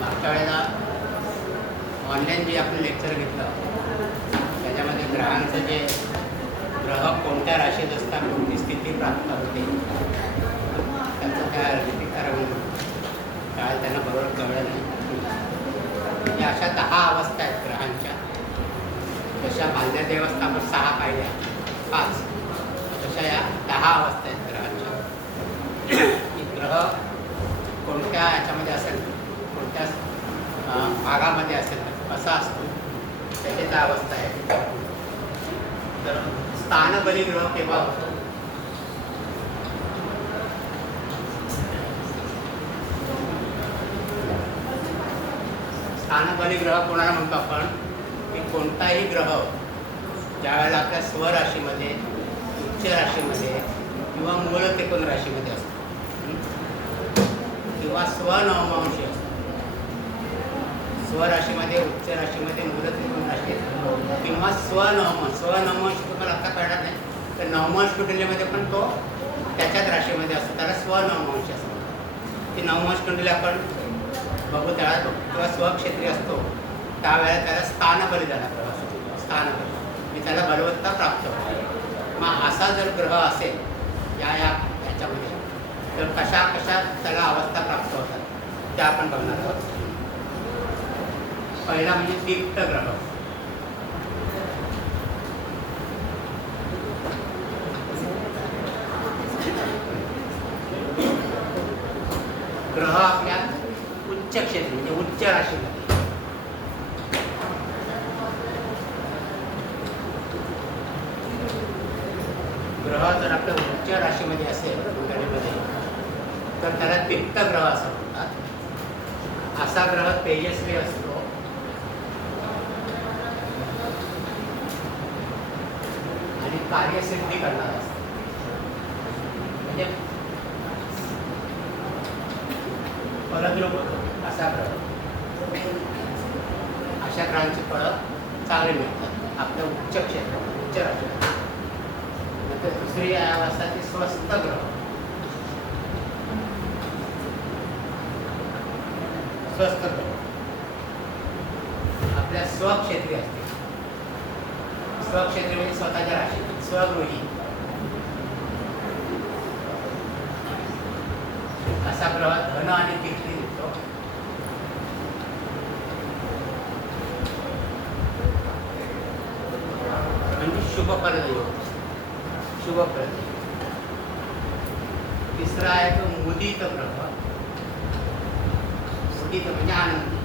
मागच्या वेळेला ऑनलाईन जे आपण लेक्चर घेतलं त्याच्यामध्ये ग्रहांचं जे ग्रह कोणत्या राशीत असतात कोणती स्थिती प्राप्त होते त्याचं त्या रिपीट करून काय त्यांना बरोबर कळलं नाही. म्हणजे अशा 10 अवस्था आहेत ग्रहांच्या. जशा बांध्या देवस्था आपण 6 पाहिल्या 5 तशा या 10 अवस्था आहेत ग्रहांच्या. ग्रह कोणत्या ह्याच्यामध्ये असेल कोणत्या भागामध्ये असेल कसा असतो त्याची त्या अवस्था आहे. तर स्थानबली ग्रह केव्हा होतो? स्थानबली ग्रह कोणाला म्हणतो आपण की कोणताही ग्रह ज्या वेळेला आपल्या स्वराशीमध्ये उच्च राशीमध्ये किंवा मूळ त्रिकोण राशीमध्ये असतो किंवा स्वनवमांशी असतो. स्वराशीमध्ये उच्च राशीमध्ये मूळ त्रिकोण राशी किंवा स्वनवमांश तुम्हाला आता कळणार नाही तर नवमांश कुंडलीमध्ये पण तो त्याच्याच राशीमध्ये असतो त्याला स्वनवमांश असतो. ती नवमांश कुंडली आपण बघू त्याला किंवा स्वक्षेत्री असतो त्यावेळेला त्याला स्थानबली झाला प्रवास होतो. स्थानबली म्हणजे त्याला बलवत्ता प्राप्त होते. मग असा जर ग्रह असेल याच्यामध्ये तर कशा कशा त्याला अवस्था प्राप्त होतात त्या आपण बघणार आहोत. पहिला म्हणजे दीप्त ग्रह. ग्रह आपल्या उच्च क्षेत्र म्हणजे उच्च राशीमध्ये ग्रह जर आपल्या उच्च राशीमध्ये असेल कुंडलीमध्ये तर त्याला दीप्त ग्रह असं म्हणतात. असा ग्रह तेजस्वी असतो आणि कार्यसिद्धी करणारा असतो. म्हणजे फलद्रूप होतो असा ग्रह. अशा ग्रहांची फळं चांगली मिळतात आपल्या उच्च क्षेत्रामध्ये उच्च राशीमध्ये. नंतर दुसरी अवस्था ती स्वस्थ ग्रह. स्वस्थ ग्रह आपल्या स्वक्षेत्री असते. स्वक्षेत्री म्हणजे स्वतःच्या राशी स्वगृही असा ग्रह धन आणि कीर्ती देतो. म्हणजे शुभफल शुभफल. तिसरा आहे तो मुदित ग्रह. मुदित म्हणजे आनंदी.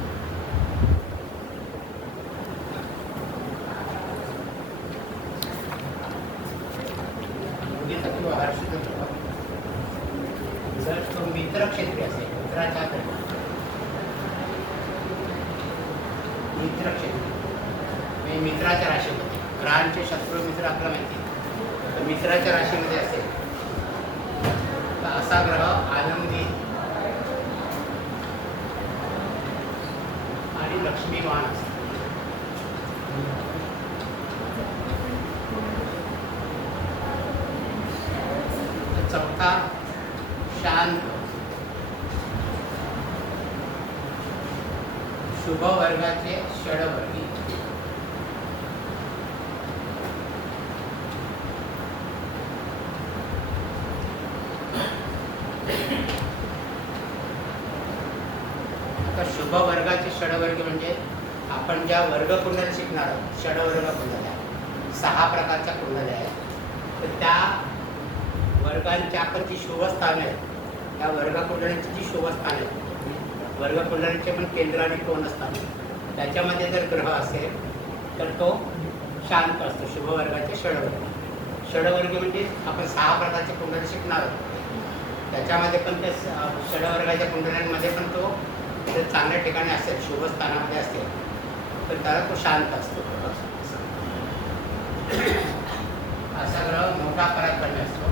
मुदित किंवा हर्षित ग्रह. जर तो मित्र क्षेत्री असेल मित्राच्या मित्र क्षेत्र म्हणजे मित्राच्या राशीमध्ये ग्रहांचे शत्रू मित्र आपल्याला माहिती तर मित्राच्या राशीमध्ये असेल तर असा ग्रह आनंदी आणि लक्ष्मीवान असतो. चौथा शांत शुभ वर्गाचे षडवर्गी. आता शुभ वर्गाचे षडवर्गी म्हणजे आपण ज्या वर्गकुंडल्या शिकणार आहोत षडवर्ग कुंडल्या 6 प्रकारच्या कुंडल्या आहेत तर त्या वर्गांची आपण जी शुभस्थाने आहेत त्या वर्गकुंडलींची जी शुभस्थाने आहेत वर्गकुंडलींचे पण केंद्र आणि कोण असतात त्याच्यामध्ये जर ग्रह असेल तर तो शांत असतो. शुभ वर्गाचे षडवर्ग. षडवर्ग म्हणजे आपण 6 प्रकारचे कुंडली शिकणार आहोत त्याच्यामध्ये पण ते षडवर्गाच्या कुंडल्यांमध्ये पण तो जर चांगल्या ठिकाणी असेल शुभस्थानामध्ये असेल तर त्याला तो शांत असतो. असा ग्रह मोठा पराक्रमी असतो.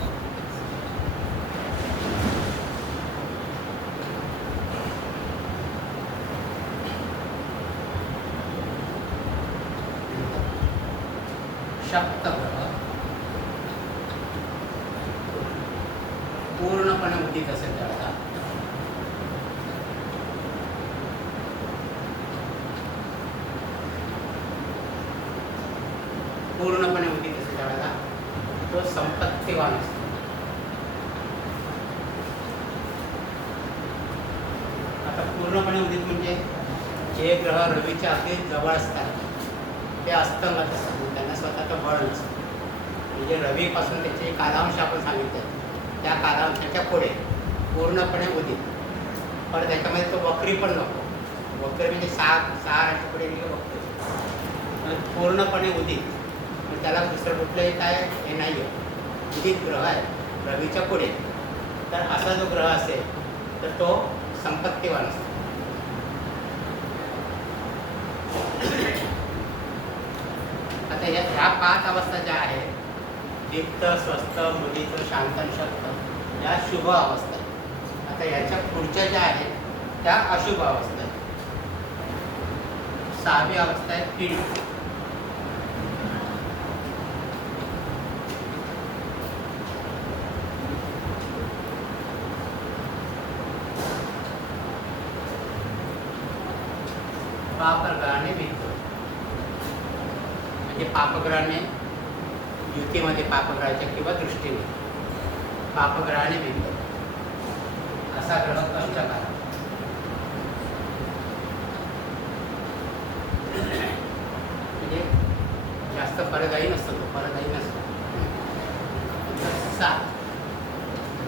शक्तग्रह पूर्णपणे उदित असेल संपत्तीवान असतो. आता पूर्णपणे उदित म्हणजे जे ग्रह रवीच्या अगदी जवळ असतात ते अस्तंगत असतात, त्यांना स्वतःचं बळ नसतं. म्हणजे रवीपासून त्याचे कालांश आपण सांगितले, त्या कालांशाच्या पुढे पूर्णपणे उदित. पण त्याच्यामध्ये तो वक्री पण नको. वक्री म्हणजे सहा पुढे वक्री पूर्णपणे उदित. पण त्याला दुसरं कुठलंही काय हे नाही आहे. उदित ग्रह आहे रवीच्या पुढे, तर असा जो ग्रह असेल तर तो संपत्तीवान असतो. आता ह्या 5 अवस्था ज्या आहेत, दीप्त, स्वस्थ, मुदित, शांत, शक्त, या शुभ अवस्था आहेत. आता याच्या पुढच्या ज्या आहेत त्या अशुभ अवस्था आहेत. 6वी अवस्था आहे पीडित. पापग्रहाने भिन्न, म्हणजे पापग्रहाने युतीमध्ये पापग्रहाच्या किंवा दृष्टीने पापग्रहाने भिन्न असा ग्रह कष्टकार. म्हणजे जास्त फलदायी नसतो, तो फलदायी नसतो. 7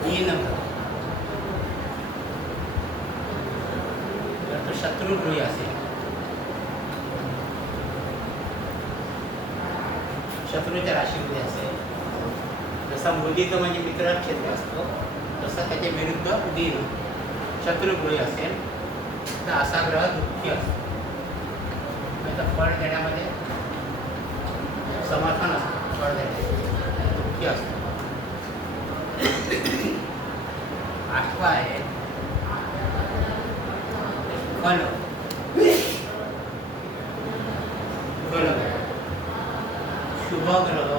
हीन ग्रह, जर तो शत्रुगृही असेल, शत्रूच्या राशीमध्ये असेल, जसा मुदित म्हणजे मित्र क्षेत्र असतो तसा त्याच्या विरुद्ध दीन शत्रुगृही असेल तर असा ग्रह दुःखी असतो. त्याचं फळ देण्यामध्ये समर्थन असतं, फळ देण्यामध्ये दुःखी असतो. 8वा आहे फल. शुभ ग्रह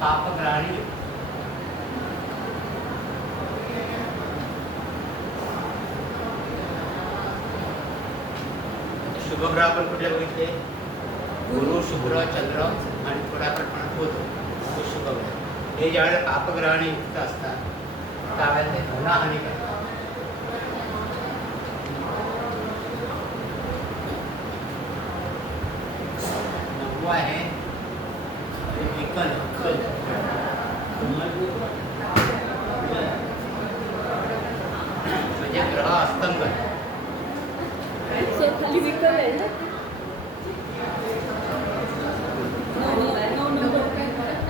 पापग्रहाने युक्त. शुभग्रह आपण कुठले बघितले? गुरु, शुक्र, चंद्र आणि थोड्या प्रमाणात होतो तो शुभग्रह. हे ज्यावेळेला पापग्रहाने युक्त असतात त्यावेळेला ते धनहानी करतात. 9वा आहे विकल. म्हणजे ग्रह अस्तंगत. खाली विकल आहे ना.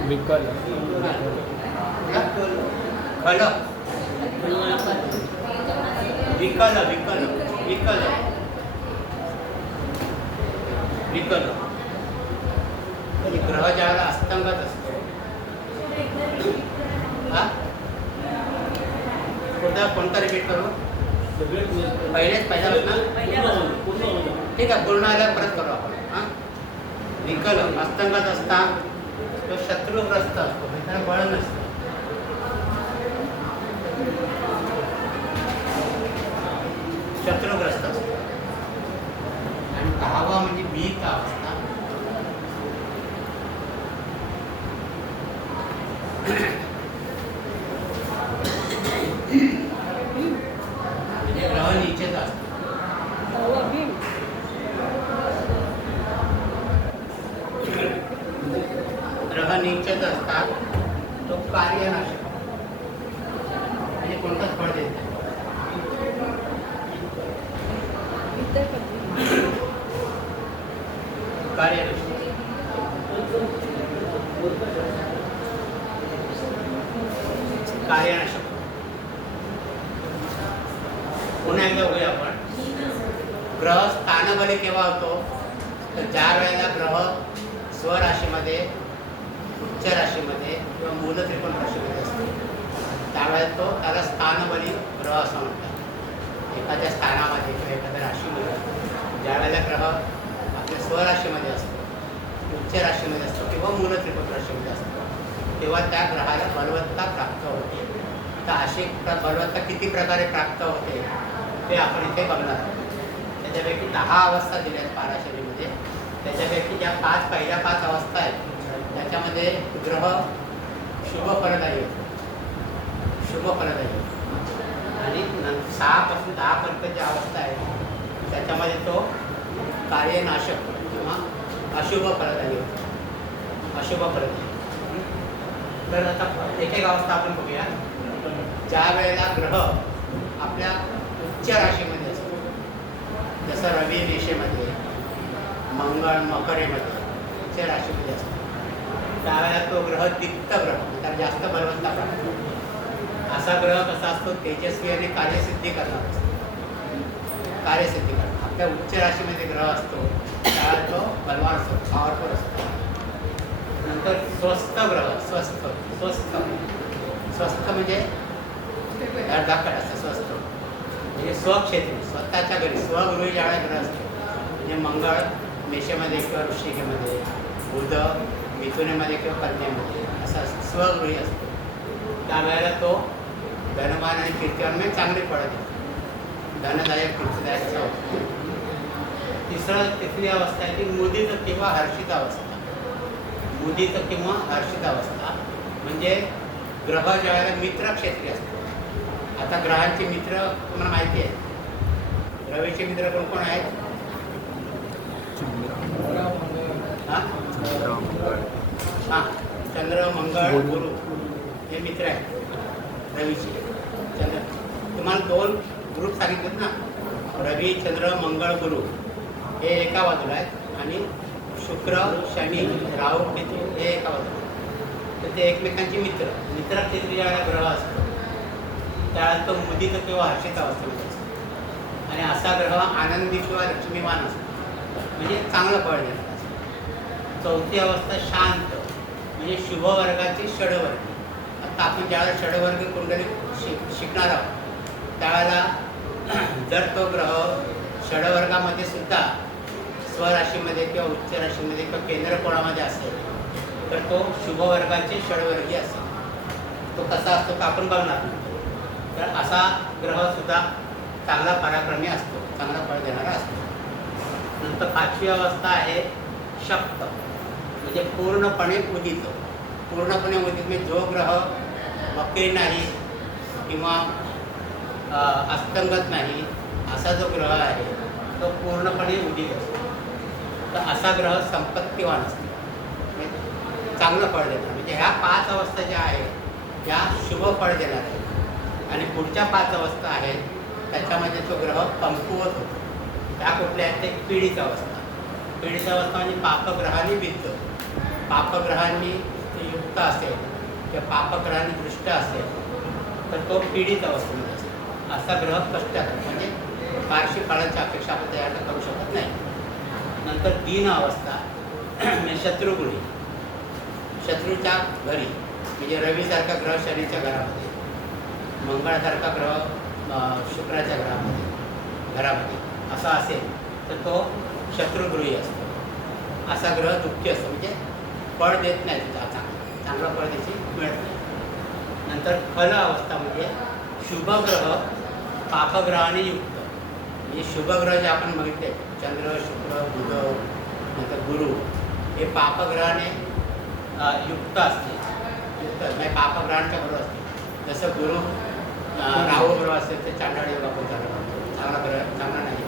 विकल खल विकल विकल विकल विकल म्हणजे ग्रह ज्याला अस्तंगत असतो. हा कोणता रिपीट करू? पहिला ठीक आहे, पूर्ण आल्यावर परत करू आपण. हा विकल अस्तंगत असता तो शत्रुग्रस्त असतो, त्याला बळ नसतं. शत्रुग्रस्त असतो. आणि 10वा म्हणजे भीत अवस्था. म्हणजे ग्रह नीचेचा असतो. ग्रह नीचेच असतात. तो कार्यनाशक म्हणजे कोणताच फळ देत नाही. कार्यनाशक. पुन्हा एकदा बघूया आपण. ग्रह स्थानबली केव्हा होतो? तर ज्या वेळेला ग्रह स्वराशीमध्ये, उच्च राशीमध्ये किंवा मूल त्रिकोण राशीमध्ये असतो त्यावेळेला तो त्याला स्थानबली ग्रह असं म्हणतात. एखाद्या स्थानामध्ये किंवा एखाद्या राशीमध्ये ज्या वेळेला ग्रह आपल्या स्वराशीमध्ये असतो, उच्च राशीमध्ये असतो किंवा मूल त्रिकोण राशीमध्ये असतो तेव्हा त्या ग्रहाला बलवत्ता प्राप्त होते. तर अशी बलवत्ता किती प्रकारे प्राप्त होते ते आपण इथे बघणार आहोत. त्याच्यापैकी 10 अवस्था दिल्या आहेत पाराशरीमध्ये. त्याच्यापैकी ज्या पहिल्या 5 अवस्था आहेत त्याच्यामध्ये ग्रह शुभ फलदायी होतो, शुभ फलदायी होतो. आणि 6 पासून 10 पर्यंत ज्या अवस्था आहेत त्याच्यामध्ये तो कार्यनाशक किंवा अशुभ फलदायी होतो, अशुभ फलदायी. तर आता एक एक अवस्था आपण बघूया. ज्या वेळेला ग्रह आपल्या उच्च राशीमध्ये असतो, जसं रवी मेषेमध्ये, मंगळ मकरेमध्ये उच्च राशीमध्ये असतो, त्यावेळेला तो ग्रह दिक्त ग्रह त्याला जास्त बलवत्ता प्राप्त. असा ग्रह कसा असतो? तेजस्वी आणि कार्यसिद्धी करणार असतो, कार्यसिद्धी करणार. आपल्या उच्च राशीमध्ये ग्रह असतो त्यावेळेला तो बलवान असतो, पॉवरफुल असतो. नंतर स्वस्थ ग्रह, स्वस्थ स्वस्थ स्वस्थ म्हणजे धडधाकट असतं. स्वस्थ म्हणजे स्वक्षेत्री, स्वतःच्या घरी स्वगृही ज्यावेळेला ग्रह असतो, म्हणजे मंगळ मेषेमध्ये किंवा वृश्चिकेमध्ये, बुध मिथुनेमध्ये किंवा कन्येमध्ये असा स्वगृही असतो, त्यावेळेला तो धनवान आणि कीर्तिवान म्हणजे चांगले फळं देतो, धनदायक कीर्तिदायक असा होतो. तिसरी अवस्था आहे ती मुदित किंवा हर्षित अवस्था. मुदित किंवा हर्षित अवस्था म्हणजे ग्रह ज्यावेळेला मित्र क्षेत्री असतो. आता ग्रहांचे मित्र तुम्हाला माहिती आहे. रवीचे मित्र कोण कोण आहेत? हां, चंद्र मंगळ गुरु हे मित्र आहेत रवीचे. चंद्र तुम्हाला 2 ग्रुप सांगितलेत ना, रवी चंद्र मंगळ गुरु हे एका बाजूला आहेत आणि शुक्र शनी राहू केतू हे एका बाजूला. तर ते एकमेकांचे मित्र क्षेत्री ज्यावेळेला ग्रह असतो त्यावेळेला तो मुदित किंवा हर्षित अवस्थेमध्ये असतो. आणि असा ग्रह आनंदी किंवा लक्ष्मीवान असतो, म्हणजे चांगलं फळ देणार असतो. चौथी अवस्था शांत म्हणजे शुभ वर्गाची षडवर्गी. आता आपण ज्यावेळेला षडवर्ग कुंडली शिकणार आहोत त्यावेळेला जर तो ग्रह षडवर्गामध्ये सुद्धा स्वराशीमध्ये किंवा उच्च राशीमध्ये किंवा केंद्र कोणामध्ये असेल तर तो शुभ वर्गाचे षडवर्गीय असेल. तो कसा असतो तर आपण बघणार. तर असा ग्रह सुद्धा चांगला पराक्रमी असतो, चांगला फळ देणारा असतो. नंतर 5वी अवस्था आहे शक्त म्हणजे पूर्णपणे उदित. पूर्णपणे उदित म्हणजे जो ग्रह वक्री नाही किंवा अस्तंगत नाही असा जो ग्रह आहे तो पूर्णपणे उदित असतो. तर असा ग्रह संपत्तीवान असतो, म्हणजे चांगलं फळ देणार. म्हणजे ह्या 5 अवस्था ज्या आहेत त्या शुभ फळ देणार आहेत. आणि पुढच्या 5 अवस्था आहेत त्याच्यामध्ये तो ग्रह कमकुवत होतो. त्या कुठल्या आहेत? ते पीडित अवस्था. पीडित अवस्था म्हणजे पापग्रहांनी विद्ध, पापग्रहांनी युक्त असेल किंवा पापग्रहांनी दृष्ट असेल तर तो पीडित अवस्थेमध्ये असतो. असा ग्रह कष्टकर म्हणजे फारशी फळांची अपेक्षा आपण तयार करू शकत नाही. नंतर दीन अवस्था म्हणजे शत्रुगृही, शत्रूच्या घरी म्हणजे रवीसारखा ग्रह शनीच्या घरामध्ये, मंगळासारखा ग्रह शुक्राच्या घरामध्ये असा असेल तर तो शत्रुगृही असतो. असा ग्रह दुःखी असतो म्हणजे फळ देत नाही, तुझा चांगलं फळ त्याची मिळत नाही. नंतर फल अवस्था म्हणजे शुभग्रह पापग्रहाने युक्त. म्हणजे शुभग्रह जे आपण बघितले चंद्र शुक्र बुध नंतर गुरु हे पापग्रहाने युक्त असते. युक्त म्हणजे पापग्रहांच्या बरोबर असते. जसं गुरु राहू ग्रह असेल तर चांडाळ योग आपण चांगला ग्रह चांगला नाही.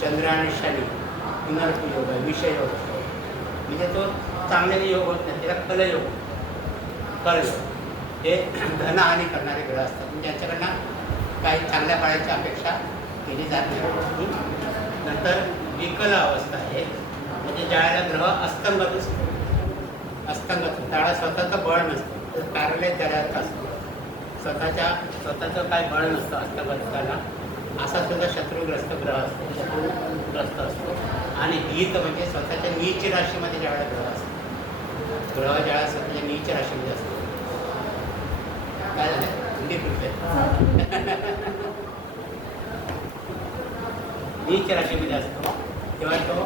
चंद्र आणि शनी पुनर्योग विषयोग असतो म्हणजे तो चांगल्याने योग होत नाही, त्याला फलयोग, फलयोग हे धनहानी करणारे ग्रह असतात. म्हणजे ज्यांच्याकडनं काही चांगल्या फळांची अपेक्षा केली जात नाही. नंतर विकल अवस्था आहे म्हणजे ज्यावेळेला ग्रह अस्तंगत असतो. अस्तंगत त्यावेळेला स्वतःचं बळ नसतं, तर कार्यालय त्याला असतं. स्वतःचं काय बळ नसतं अस्तंगताला. असा सुद्धा शत्रुग्रस्त ग्रह असतो, शत्रुग्रस्त असतो. आणि हित म्हणजे स्वतःच्या नीच राशीमध्ये ज्यावेळेला ग्रह असतो, ग्रह ज्यावेळेला स्वतःच्या नीच राशीमध्ये असतो. काय झालं हिंदी पुरते नीच राशीमध्ये असतो तेव्हा तो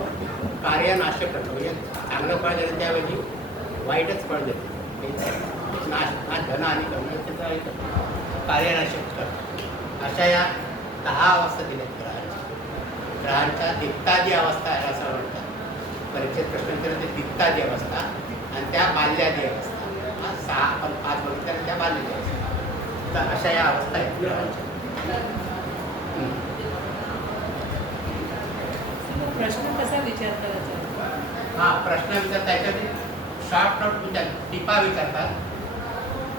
कार्यनाशक करतो. म्हणजे चांगलं फळ देतो त्याऐवजी वाईटच फळ देतो. नाश धन आणि करणं कार्यनाशक करतो. अशा या 10 अवस्था दिल्यात ग्रहांच्या. ग्रहांच्या दिक्तादी अवस्था आहे असं म्हणतात. परीक्षेत प्रश्न विचारले ते दिक्तादी अवस्था आणि त्या बाल्यादी अवस्था. 6 आपण 5 बघितल्या त्या बाल्यादी अवस्था. तर अशा या अवस्था आहेत ग्रहांच्या. प्रश्न कसा विचारता? हां, प्रश्न विचारता याच्यात शॉर्ट नोट विचार टिपा विचारतात.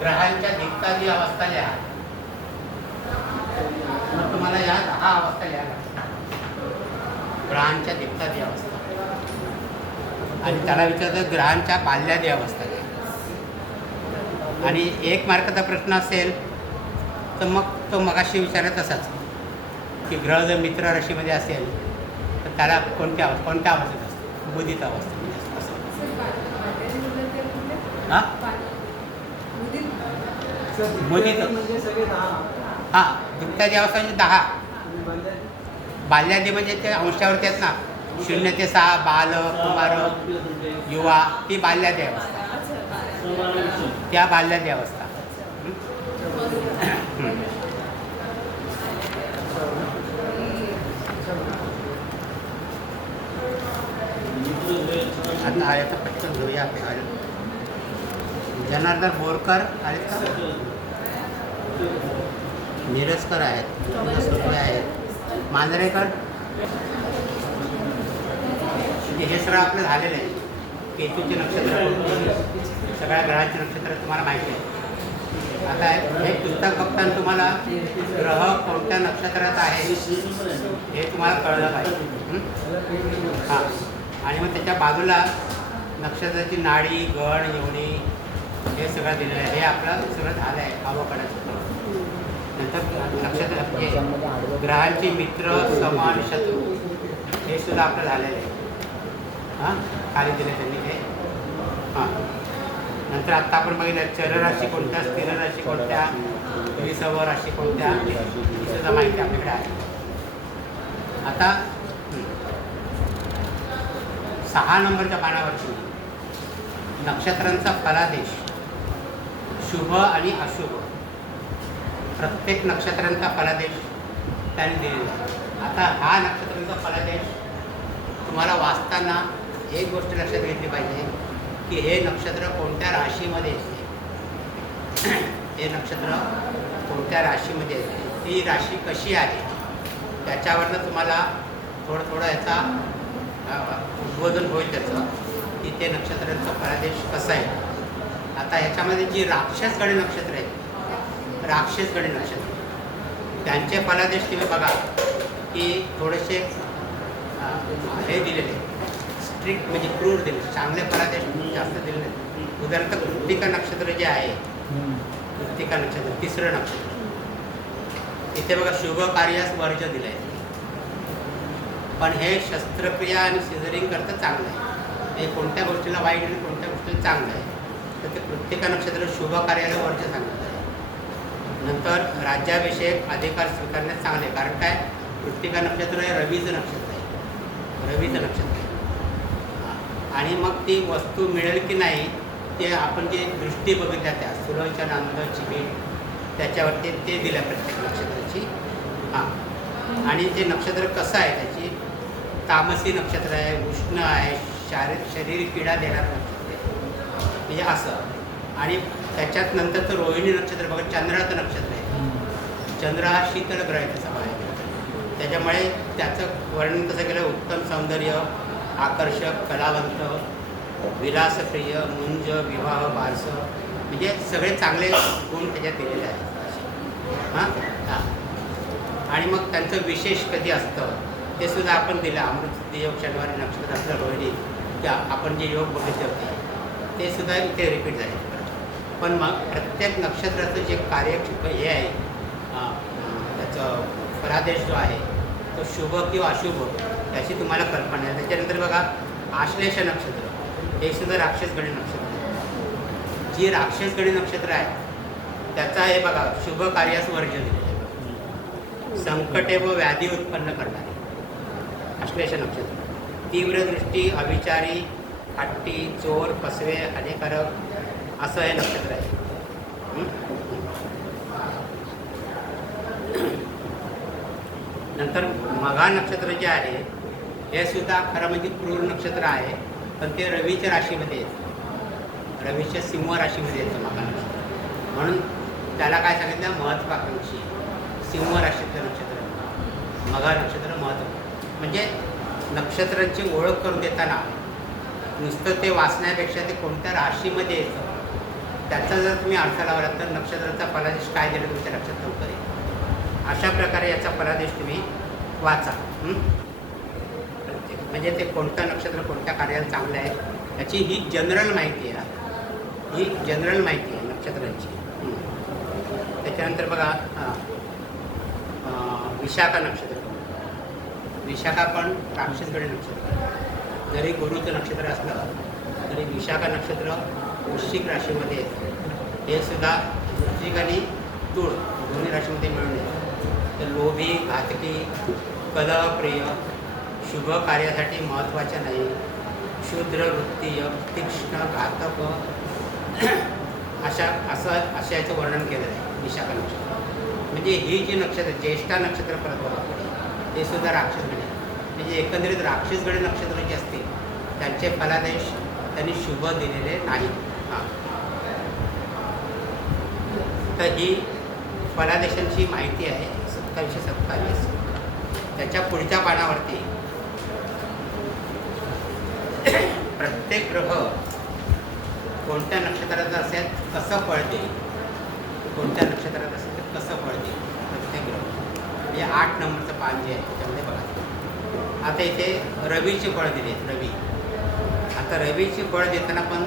ग्रहांच्या दिक्तादी अवस्था लिहा. मग तुम्हाला या 10 अवस्था लिहा ग्रहांच्या दिक्तादी अवस्था. आणि त्याला विचारतात ग्रहांच्या बाल्यादी अवस्था लिहा. आणि 1 मार्काचा प्रश्न असेल तर मग तो मगाशी विचारत असाच की ग्रह जर मित्र राशीमध्ये असेल तर त्याला कोणत्या अवस्थेत असतो? मुदित अवस्थेमध्ये असतो असं. हां, मुदित हां, दिक्तादी अवस्था म्हणजे 10. बाल्यादी म्हणजे ते अंशावरती आहेत ना, 0 ते 6 बाल, कुमार, युवा, ती बाल्यादी अवस्था. त्या बाल्यादी अवस्था. आता याचा पटकन घेऊया. जनार्दन बोरकर आहेत का? निरजकर आहेत, सुर्वे आहेत, मांजरेकर. हे सगळं आपलं झालेलं आहे. केतूचे नक्षत्र, सगळ्या ग्रहांचे नक्षत्र तुम्हाला माहिती आहे. आता हे पुस्तक बघताना तुम्हाला ग्रह कोणत्या नक्षत्रात आहे हे तुम्हाला कळलं पाहिजे. हां, आणि मग त्याच्या बाजूला नक्षत्राची नाडी, गण, योनी हे सगळं दिलेलं आहे. हे आपलं सगळं झालं आहे अवकडाचं. नंतर नक्षत्र ग्रहांची मित्र, सम आणि शत्रू हे सुद्धा आपलं झालेलं आहे. हां, खाली दिले त्यांनी हे. हां, नंतर आत्ता आपण बघितलं चरराशी कोणत्या, स्थिर राशी कोणत्या, विसव राशी कोणत्या, ही सुद्धा माहिती आपल्याकडे आहे. आता 6 नंबरच्या पानावरती नक्षत्रांचा फलादेश शुभ आणि अशुभ, प्रत्येक नक्षत्रांचा फलादेश त्यांनी दिलेला आहे. आता हा नक्षत्रांचा फलादेश तुम्हाला वाचताना एक गोष्ट लक्षात घेतली पाहिजे की हे नक्षत्र कोणत्या राशीमध्ये येते. हे नक्षत्र कोणत्या राशीमध्ये येते, ती राशी कशी आहे त्याच्यावरनं तुम्हाला थोडं याचा उद्बोधन होईल त्याचं की ते नक्षत्रांचा फलादेश कसा आहे. आता ह्याच्यामध्ये जी राक्षसगणी नक्षत्र आहेत, राक्षसगणी नक्षत्र, त्यांचे फलादेश तुम्ही बघा की थोडेसे हे दिलेले स्ट्रिक्ट म्हणजे क्रूर दिले, चांगले फलादेश जास्त दिले नाही. उदाहरणार्थ कृत्तिका नक्षत्र जे आहे, कृत्तिका नक्षत्र 3रं नक्षत्र, इथे बघा शुभ कार्यास वर्ज दिलं आहे. पण हे शस्त्रक्रिया आणि सिझरिंग करता चांगलं आहे. हे कोणत्या गोष्टीला वाईट आणि कोणत्या गोष्टीला चांगलं आहे. तर ते कृत्तिका नक्षत्र शुभ कार्याला वर्ज सांगितलं आहे. नंतर राज्याभिषेक अधिकार स्वीकारण्यास चांगले, कारण काय कृत्तिका नक्षत्र हे रवीचं नक्षत्र आहे, रवीचं नक्षत्र आहे. आणि मग ती वस्तू मिळेल की नाही ते आपण जे दृष्टी बघितल्या त्या सुलोचन, अंध, चिबीड त्याच्यावरती ते दिल्या प्रत्येक नक्षत्राची. हां, आणि ते नक्षत्र कसं आहे त्याची तामसी नक्षत्र आहे, उष्ण आहे, शरीर पीडा देणारं नक्षत्र आहे म्हणजे असं. आणि त्याच्यात नंतरचं रोहिणी नक्षत्र बघा, चंद्राचं नक्षत्र आहे. चंद्र हा शीतल ग्रह आहे तसा बाहेर, त्याच्यामुळे त्याचं वर्णन कसं केलं, उत्तम सौंदर्य, आकर्षक, कलावंत, विलासप्रिय, मुंज, विवाह, बारस म्हणजे सगळे चांगले गुण त्याच्यात दिलेले आहेत. हां हां, आणि मग त्यांचं विशेष कधी असतं ते सुद्धा आपण दिलं. अमृत योग शनिवारी नक्षत्र असलं रोहिणी, त्या आपण जे योग बघितले होते ते सुद्धा इथे रिपीट झाले. पण मग प्रत्येक नक्षत्राचं जे कार्यक्षेत्र हे आहे त्याचं फलादेश जो आहे तो शुभ किंवा अशुभ त्याची तुम्हाला कल्पना आहे. त्याच्यानंतर बघा आश्लेष नक्षत्र हे सुद्धा राक्षसगणी नक्षत्र आहे. जी राक्षसगणी नक्षत्र आहे त्याचा हे बघा शुभ कार्यास वर्ज दिलेलं आहे. संकटे व व्याधी उत्पन्न करणारे आश्लेष नक्षत्र. तीव्र दृष्टी, अविचारी, हट्टी, चोर, फसवे, हानिकारक असं हे नक्षत्र आहे. नंतर मघा नक्षत्र जे आहे हे सुद्धा खरं म्हणजे क्रूर नक्षत्र आहे, पण ते रवीच्या राशीमध्ये येतं, रवीच्या सिंह राशीमध्ये येतं मघा नक्षत्र. म्हणून त्याला काय सांगितलं, महत्त्वाकांक्षी सिंह राशीतलं नक्षत्र मघा नक्षत्र. महत्त्व म्हणजे नक्षत्रांची ओळख करून देताना नुसतं ते वाचण्यापेक्षा ते कोणत्या राशीमध्ये येतं त्याचा जर तुम्ही अर्थ लावला तर नक्षत्राचा फलादेश काय दिलं तुमच्या लक्षात लवकर येईल. अशा प्रकारे याचा फलादेश तुम्ही वाचा. म्हणजे ते कोणतं नक्षत्र कोणत्या कार्याला चांगलं आहे याची ही जनरल माहिती आहे, ही जनरल माहिती आहे नक्षत्रांची. त्याच्यानंतर बघा विशाखा नक्षत्र. विशाखा पण राक्षसगड नक्षत्र. जरी गुरुचं नक्षत्र असलं तरी विशाखा नक्षत्र वृश्चिक राशीमध्ये येतं. हे सुद्धा वृश्चिक आणि तूळ दोन्ही राशीमध्ये मिळून येतं. तर लोभी, घातकी, कलहप्रिय, शुभ कार्यासाठी महत्त्वाच्या नाही, क्षुद्र वृत्तीय, तीक्ष्ण, घातक असं याचं वर्णन केलं आहे विशाखा नक्षत्र. म्हणजे ही जी नक्षत्र ज्येष्ठा नक्षत्र परत बघा ते सुद्धा राक्षसगड आहे. म्हणजे एकंदरीत राक्षसगड नक्षत्र जे असते त्यांचे फलादेश त्यांनी शुभ दिलेले नाही. तर ही फलादेशांची माहिती आहे 2727. त्याच्या पुढच्या पानावरती प्रत्येक ग्रह कोणत्या नक्षत्रात असेल कसं फळ देईल, कोणत्या नक्षत्रात असेल तर कसं फळ देईल प्रत्येक ग्रह. म्हणजे 8 नंबरचं पान जे आहे त्याच्यामध्ये बघा. आता इथे रवीचे फळ दिले. रवी, आता रवीचे फळ देताना पण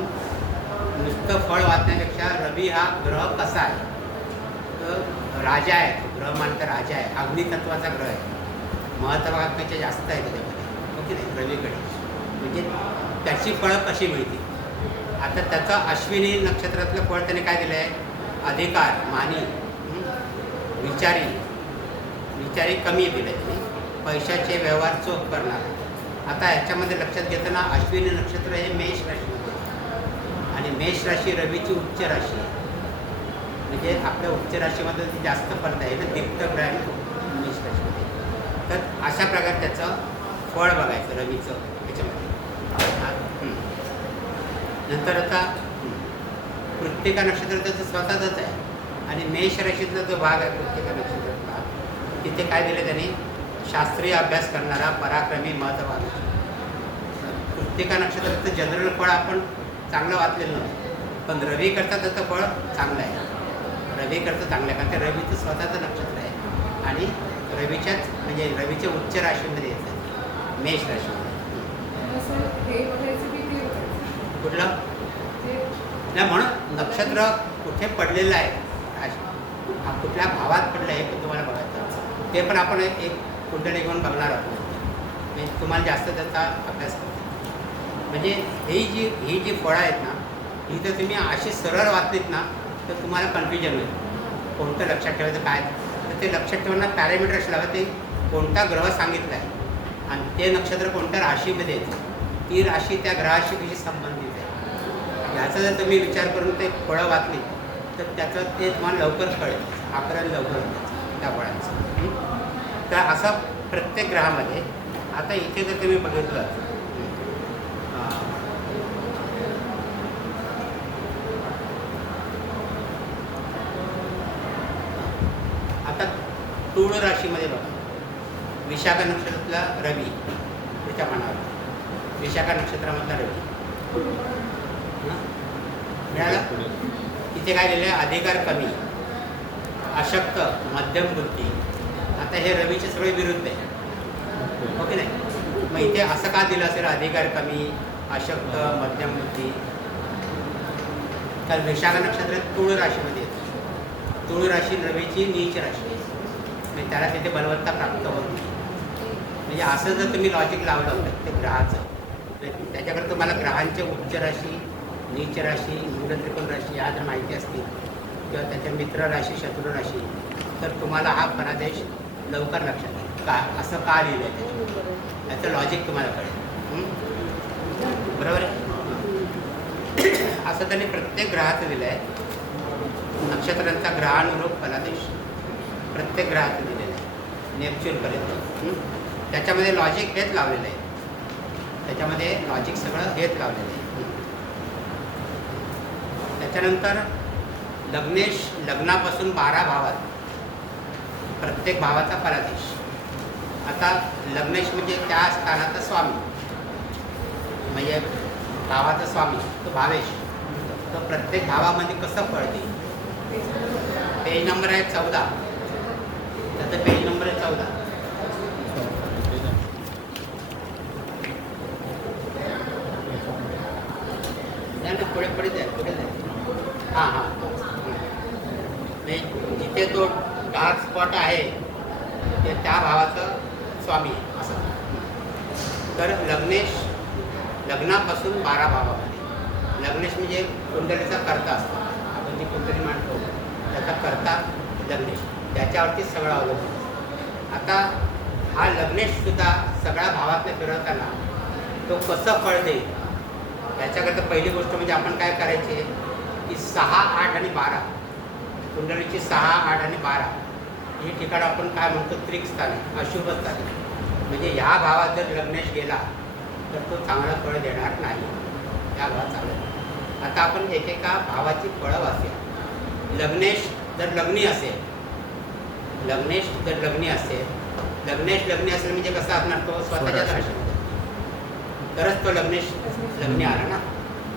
नुसतं फळ वाचण्यापेक्षा रवी हा ग्रह कसा आहे तर राजा आहे, तो ग्रह मानता राजा आहे, अग्नितत्वाचा ग्रह आहे, महत्त्वाकांक्षा जास्त आहे त्याच्यामध्ये, ओके नाही रवीकडे. म्हणजे त्याची फळं कशी मिळतील. आता त्याचं अश्विनी नक्षत्रातलं फळ त्याने काय दिलं आहे, अधिकार, मानी, विचारी कमी दिले त्याने, पैशाचे व्यवहार चोख करणार. आता ह्याच्यामध्ये लक्षात घेताना अश्विनी नक्षत्र हे मेष राशीमध्ये आणि मेष राशी रवीची उच्च राशी आहे. म्हणजे आपल्या उच्च राशीमध्ये जास्त फरक आहे ना, दीप्त ग्रह आहे मेष राशीमध्ये. तर अशा प्रकारे त्याचं फळ बघायचं रवीचं ह्याच्यामध्ये. नंतर आता कृत्तिका नक्षत्र त्याचं स्वतःच आहे आणि मेष राशीतला जो भाग आहे कृत्तिका नक्षत्रातला तिथे काय दिलं त्यांनी, शास्त्रीय अभ्यास करणारा पराक्रमी महत्त्वाचा. कृत्तिका नक्षत्राचं जनरल फळ आपण चांगलं वाचलेलं नव्हतं, पण रवी करता त्याचं फळ चांगलं आहे. रवी करता चांगलं आहे कारण ते रवीचं स्वतःचं नक्षत्र आहे आणि रवीच्याच म्हणजे रवीच्या उच्च राशीमध्ये येतं मेष राशीमध्ये. कुठलं नाही म्हणून नक्षत्र कुठे पडलेलं आहे, कुठल्या भावात पडलं आहे पण तुम्हाला बघायचं. ते पण आपण एक कुंडली घेऊन बघणार आहोत. म्हणजे तुम्हाला जास्त त्याचा अभ्यास करतो. म्हणजे ही जी फळं आहेत ना ही जर तुम्ही अशी सरळ वाचलीत ना तर तुम्हाला कन्फ्युजन होईल कोणतं लक्षात ठेवायचं काय. तर ते लक्षात ठेवणं पॅरामीटर्स लावा, ते कोणता ग्रह सांगितला आहे आणि ते नक्षत्र कोणत्या राशीमध्ये येतं, ती राशी त्या ग्रहाशी कशी संबंधित आहे ह्याचा जर तुम्ही विचार करून ते फळं वाचली तर त्याचं ते तुम्हाला लवकर कळेल, आकलन लवकर होतं त्या फळांचं. तर असं प्रत्येक ग्रहामध्ये. आता इथे जर तुम्ही बघितलं आता तूळ राशीमध्ये बघा विशाखा नक्षत्रातला रवी त्याच्या मनावर विशाखा नक्षत्रामधला रवी मिळाला. इथे काय लिहिलं आहे, अधिकार कमी, अशक्त, मध्यम बुद्धी. आता हे रवीचे सगळे विरुद्ध आहे, ओके नाही. मग इथे असं का दिलं असेल, अधिकार कमी, अशक्त, मध्यम बुद्धी. तर विशाखा नक्षत्र तूळ राशीमध्ये येतं. तूळ राशी रवीची नीच राशी आहे, म्हणजे त्याला तिथे बलवत्ता प्राप्त होत नाही. म्हणजे असं जर तुम्ही लॉजिक लावलं प्रत्येक ग्रहाचं तर त्याच्याकडे तुम्हाला ग्रहांचे उच्च राशी, नीच राशी, मूळ त्रिकोण राशी या जर माहिती असतील किंवा त्याच्या मित्र राशी, शत्रू राशी तर तुम्हाला हा फलादेश लवकर लक्षात येईल का असं का लिहिलं आहे त्याच्यामध्ये, याचं लॉजिक तुम्हाला कळेल. बरोबर आहे. असं त्यांनी प्रत्येक ग्रहाचं दिलं आहे. नक्षत्रांचा ग्रहानुरूप फलादेश प्रत्येक ग्रहाचं दिलेलं आहे नेपच्यूनपर्यंत. त्याच्यामध्ये लॉजिक हेच लावलेलं आहे त्याच्यामध्ये लॉजिक सगळं हेच लावलेलं आहे. त्याच्यानंतर लग्नेश, लग्नापासून 12 भावात प्रत्येक भावाचा फलादेश. आता लग्नेश म्हणजे त्या स्थानाचा स्वामी, म्हणजे भावाचा स्वामी तो भावेश. तो प्रत्येक भावामध्ये कसं फळ देईल. पेज नंबर आहे 14. त्याचा पेज नंबर आहे 14. पुढे पुढे जाईल, पुढे जाईल. हां हां, नाही जिथे तो डार्क स्पॉट आहे ते त्या भावाचं स्वामी आहे असं. तर लग्नेश लग्नापासून 12 भावामध्ये. लग्नेश म्हणजे कुंडलीचा कर्ता असतो. आपण जी कुंडली मांडतो त्याचा कर्ता लग्नेश, त्याच्यावरती सगळं अवलंबून. आता हा लग्नेशसुद्धा सगळ्या भावातनं फिरवताना तो कसं फळ देईल याच्याकरता पहिली गोष्ट म्हणजे आपण काय करायचे की 6, 8 आणि 12 कुंडलीची 6, 8 आणि 12 ही ठिकाणं आपण काय म्हणतो त्रिक स्थाने, अशुभ स्थाने. म्हणजे ह्या भावात जर लग्नेश गेला तर तो चांगलं फळ देणार नाही. या भावात चांगलं. आता आपण एकेका भावाची फळं वाचूया. लग्नेश जर लग्नी असेल, लग्नेश जर लग्नी असेल, लग्नेश लग्नी असेल म्हणजे कसं असणार तो स्वतःच्याच राशीमध्ये, तरच तो लग्नेश लग्नी आला ना,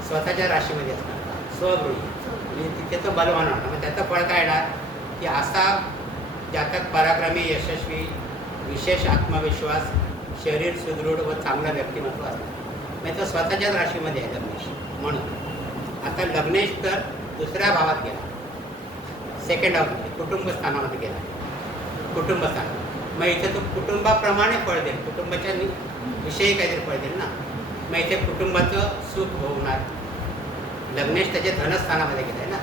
स्वतःच्या राशीमध्ये असणार स्वगृही, म्हणजे तिथे तो बलवान होणार. मग त्याचं फळ काय येणार की असा जातक पराक्रमी, यशस्वी, विशेष आत्मविश्वास, शरीर सुदृढ व चांगलं व्यक्तिमत्व असतं. म्हणजे तो स्वतःच्याच राशीमध्ये आहे लग्नेश. म्हणून आता लग्नेश तर दुसऱ्या भावात गेला, सेकंड हाऊसमध्ये कुटुंब स्थानामध्ये गेला, कुटुंब स्थान. मग इथे तो कुटुंबाप्रमाणे फळ देईल, कुटुंबाच्या विषयी काहीतरी फळ देईल ना. मग इथे कुटुंबाचं सुख भोगणार. लग्नेश त्याच्या धनस्थानामध्ये गेलं आहे ना,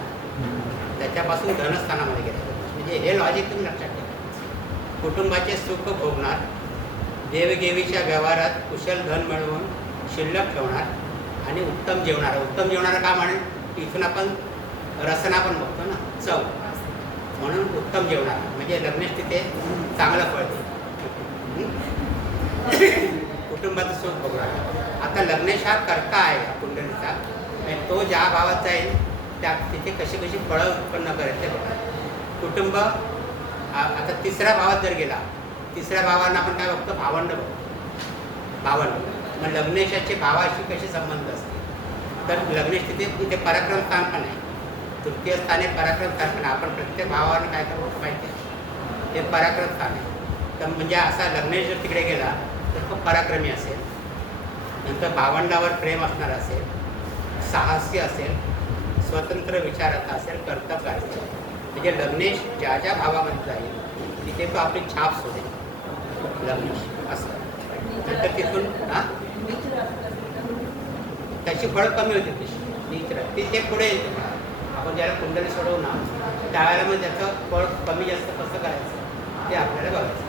त्याच्यापासून धनस्थानामध्ये गेलं. म्हणजे हे लॉजिक तुम्ही लक्षात ठेवा. कुटुंबाचे सुख भोगणार, देवदेवीच्या व्यवहारात कुशल धन मिळवून शिल्लक ठेवणार आणि उत्तम जेवणारा. उत्तम जेवणारा का म्हणेल, इथून आपण रसना पण बघतो ना, चव, म्हणून उत्तम जेवणारा म्हणजे लग्नेश तिथे चांगलं फळ देईल. कुटुंबाचं सुख भोगणार. आता लग्नेश हा कर्ता आहे कुंडलीचा, आणि तो ज्या भावात जाईल त्या तिथे कशी कशी फळं उत्पन्न करायचे बघा. कुटुंब आता तिसऱ्या भावात जर गेला, तिसऱ्या भावांना आपण काय बघतो, भावंड बघतो, भावंड. मग लग्नेशाचे भावाशी कसे संबंध असते, तर लग्नेश तिथे पराक्रम स्थान पण आहे, तृतीय स्थाने पराक्रम स्थान पण आहे. आपण प्रत्येक भावाने काय करतो माहिती आहे, ते पराक्रम स्थान आहे. तर म्हणजे असा लग्नेश जर तिकडे गेला तर तो पराक्रमी असेल, नंतर भावंडावर प्रेम असणार असेल, साहसी असेल, स्वतंत्र विचाराचा असेल, कर्तव्य असेल. म्हणजे लग्नेश ज्या ज्या भावामध्ये जाईल तिथे तो आपली छाप सोडेल लग्नेश असं. नंतर तिथून त्याची फळं कमी होते, तशी ते पुढे येते. आपण ज्याला कुंडली सोडवू ना त्यावेळेला मग त्याचं फळ कमी जास्त कसं करायचं ते आपल्याला बघायचं.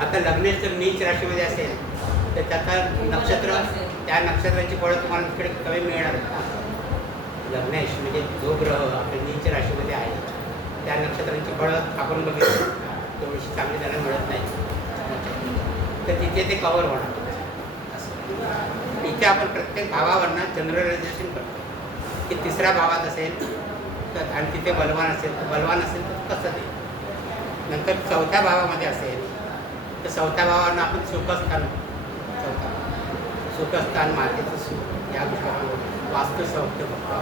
आता लग्नेश जर नीच राशीमध्ये असेल तर त्याचा नक्षत्र, त्या नक्षत्राची फळं तुम्हाला तिकडे कमी मिळणार का. लग्नेश म्हणजे जो ग्रह आपल्या नीच राशीमध्ये आहे त्या नक्षत्रांची फळं आपण बघितलं तेवढीशी चांगली त्याला मिळत नाही, तर तिथे ते कवर होणार. इथे आपण प्रत्येक भावावरनं जनरलायझेशन करतो की तिसऱ्या भावात असेल तर आणि तिथे बलवान असेल तर बलवान असेल तर कसं ते. नंतर चौथ्या भावामध्ये असेल तर चौथ्या भावानं आपण सुखस्थान, चौथा सुखस्थान, मातेचं सुख, या गोष्टी आपण वास्तुसौख्य बघतो.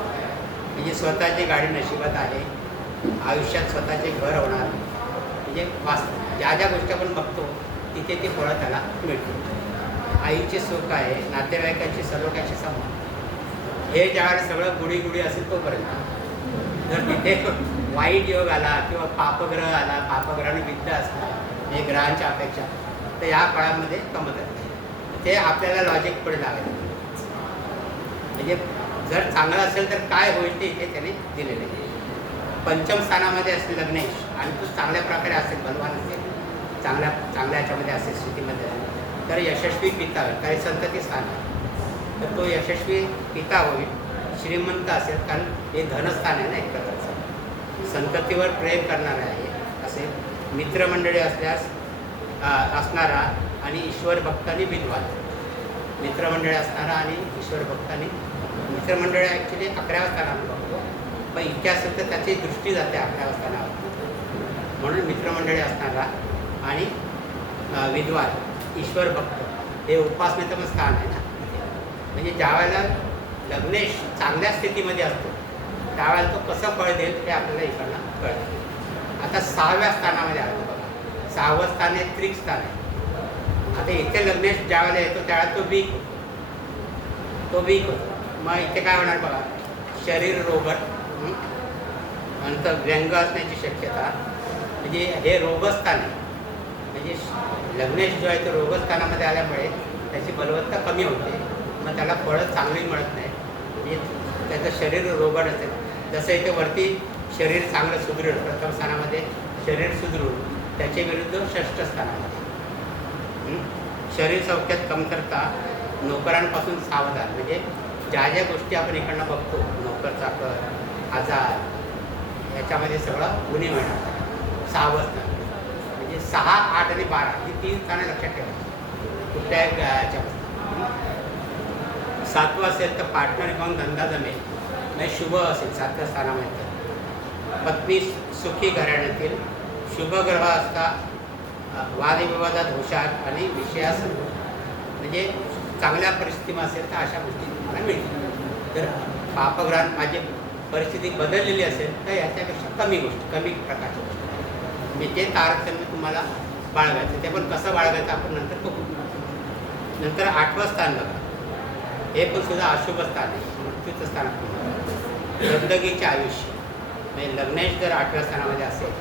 म्हणजे स्वतःची गाडी नशिबात आहे, आयुष्यात स्वतःचे घर होणार, म्हणजे ज्या ज्या गोष्टी आपण बघतो तिथे ते फळं त्याला मिळतो. आईचे सुख आहे, नातेवाईकांची सर्व काही संबंध, हे ज्यावेळेला सगळं गुढी गुढी असेल तोपर्यंत. जर तिथे वाईट योग आला किंवा पापग्रह आला, पापग्रहाने विद्ध असणार हे ग्रहांच्या अपेक्षा, तर या फळामध्ये कमत नाही. ते आपल्याला लॉजिक पुढे लावायचं. म्हणजे जर चांगलं असेल तर काय होईल ते इथे त्याने दिलेलं आहे. पंचम स्थानामध्ये असेल लग्नेश आणि तो चांगल्या प्रकारे असेल, बलवान असेल, चांगल्या याच्यामध्ये असेल, स्थितीमध्ये असेल, तर यशस्वी पिता होईल. काही संतती स्थान आहे तर तो यशस्वी पिता होईल. श्रीमंत असेल, कारण हे धनस्थान आहे ना एक प्रकारचं, संततीवर प्रेम करणारा आहे असेल. मित्रमंडळी असल्यास असणारा आणि ईश्वर भक्तांनी विद्वान. मित्रमंडळी असणारा आणि ईश्वर भक्तांनी. मित्रमंडळी ॲक्च्युली 11व्या स्थानावर बघतो, पण इतके असेल तर त्याची दृष्टी जाते 11व्या स्थानावर. म्हणून मित्रमंडळी असणारा आणि विद्वान ईश्वर भक्त हे उपासनेचं पण स्थान आहे ना. म्हणजे ज्या वेळेला लग्नेश चांगल्या स्थितीमध्ये असतो त्यावेळेला तो कसं फळ देईल हे आपल्याला इकडनं कळतं. आता 6व्या स्थानामध्ये आलं बघा. 6वं स्थान आहे त्रिक स्थान आहे. आता इथे लग्नेश ज्या वेळेला येतो त्यावेळेला तो वीक होतो. मग इथे काय होणार बघा, शरीर रोगट, नंतर व्यंग असण्याची शक्यता. म्हणजे हे रोगस्थान आहे. म्हणजे लग्नेश जो आहे तो रोगस्थानामध्ये आल्यामुळे त्याची बलवत्ता कमी होते. मग त्याला फळं चांगली मिळत नाही. म्हणजे त्याचं शरीर रोगट असेल. जसं इथे वरती शरीर चांगलं सुदृढ प्रथम स्थानामध्ये शरीर सुदृढ, त्याच्या विरुद्ध 6ष्ठ स्थानामध्ये शरीर सौख्यात कमतरता, नोकरांपासून सावधान. म्हणजे ज्या ज्या गोष्टी आपण इकडनं बघतो, नोकर चाकर आजार, याच्यामध्ये सगळं गुन्हे मिळणार. 6वं स्थान म्हणजे 6, 8 आणि 12 ही 3 स्थानं लक्षात ठेवायची कुठल्या याच्यामध्ये. 7वं असेल तर पार्टनर किंवा धंदा जमेल, म्हणजे शुभ असेल 7व्या स्थानामध्ये. पत्नी सुखी घराण्यातील, शुभ ग्रह असता, वादविवादात हुशार आणि विषयास म्हणजे चांगल्या परिस्थितीमध्ये असेल तर अशा गोष्टी तुम्हाला मिळतील. जर पापग्रहात माझी परिस्थिती बदललेली असेल तर याच्यापेक्षा कमी प्रकारच्या गोष्टी म्हणजे ते तारतम्य तुम्हाला बाळगायचं. ते पण कसं बाळगायचं आपण नंतर बघू. नंतर 8वं स्थान बघा, हे पण सुद्धा अशुभ स्थान आहे, मृत्यूचं स्थान. दगदगीचे आयुष्य म्हणजे लग्नेश जर 8व्या स्थानामध्ये असेल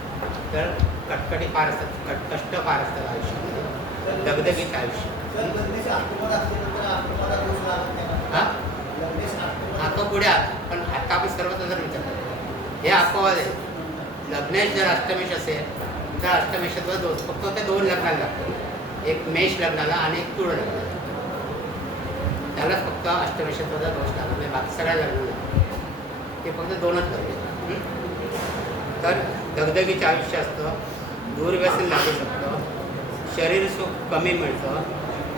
तर कटकटी फार असतात, कष्ट फार असतात आयुष्यामध्ये. दगदगीचं आयुष्य. हा तो पुढे आता, पण आता आपण सर्वत्र जर विचार हे अपवाद आहे. लग्नेश जर अष्टमेश असेल तर अष्टमेशाचा दोष फक्त ते 2 लग्नाला लागतो. एक मेष लग्नाला आणि एक तुळ लग्नाला. त्यालाच फक्त अष्टमेशाचा दोष लागतो. म्हणजे बाकी सगळ्या लग्नाला ते फक्त 2च लग्न. तर दगदगीचे आयुष्य असतं, दूरव्यसन लागू शकतं, शरीर सुख कमी मिळतं,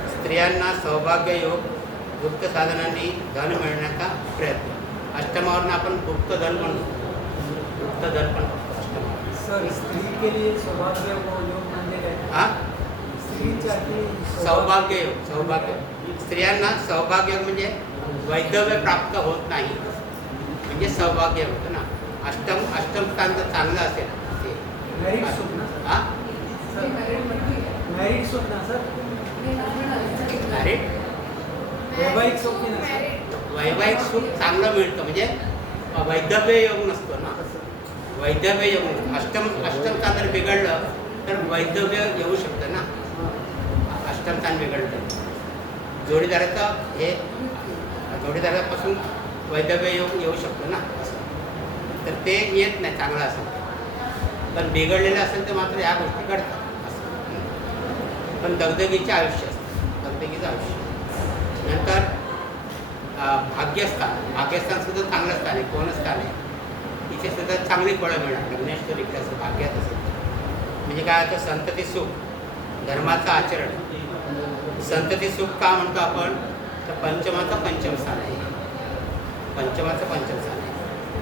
स्त्रियांना सौभाग्य योग, गुप्त साधनांनी धन मिळण्याचा प्रयत्न. अष्टमावरून आपण गुप्त धन म्हणतो, गुप्त धन पण अष्टमावर. सर स्त्री के लिए सौभाग्य योग म्हणजे काय? हां, स्त्रीसाठी सौभाग्य योग. सौभाग्य स्त्रियांना सौभाग्य म्हणजे वैधव्य प्राप्त होत नाही म्हणजे सौभाग्य होतं ना. अष्टम स्थान जर चांगलं असेल ते मॅरिड सुख ना. हां, मॅरिड सुख ना सर. मॅरिड वैवाहिक सुख नाही ना सर. वैवाहिक सुख चांगलं मिळतं म्हणजे वैधव्य योग नसतो ना. वैधव्य योग अष्टम स्थान जर बिघडलं तर वैधव्य येऊ शकतं ना. अष्टम स्थान बिघडलं जोडीदारापासून वैधव्य योग येऊ शकतो ना. तर ते येत नाही चांगलं असेल. पण बिघडलेलं असेल तर मात्र या गोष्टी घडतात असं. पण दगदगीचे आयुष्य असतं, दगदगीचं आयुष्य. नंतर भाग्यस्थान सुद्धा चांगलं स्थान आहे. कोण स्थान आहे इथे सुद्धा चांगली फळं मिळणार. लग्नेश तर इकडे असं भाग्यात असेल म्हणजे काय होतं, संतती सुख, धर्माचं आचरण. संतती सुख का म्हणतो आपण तर पंचमाचं पंचम स्थान आहे. पंचमाचं पंचम स्थान आहे.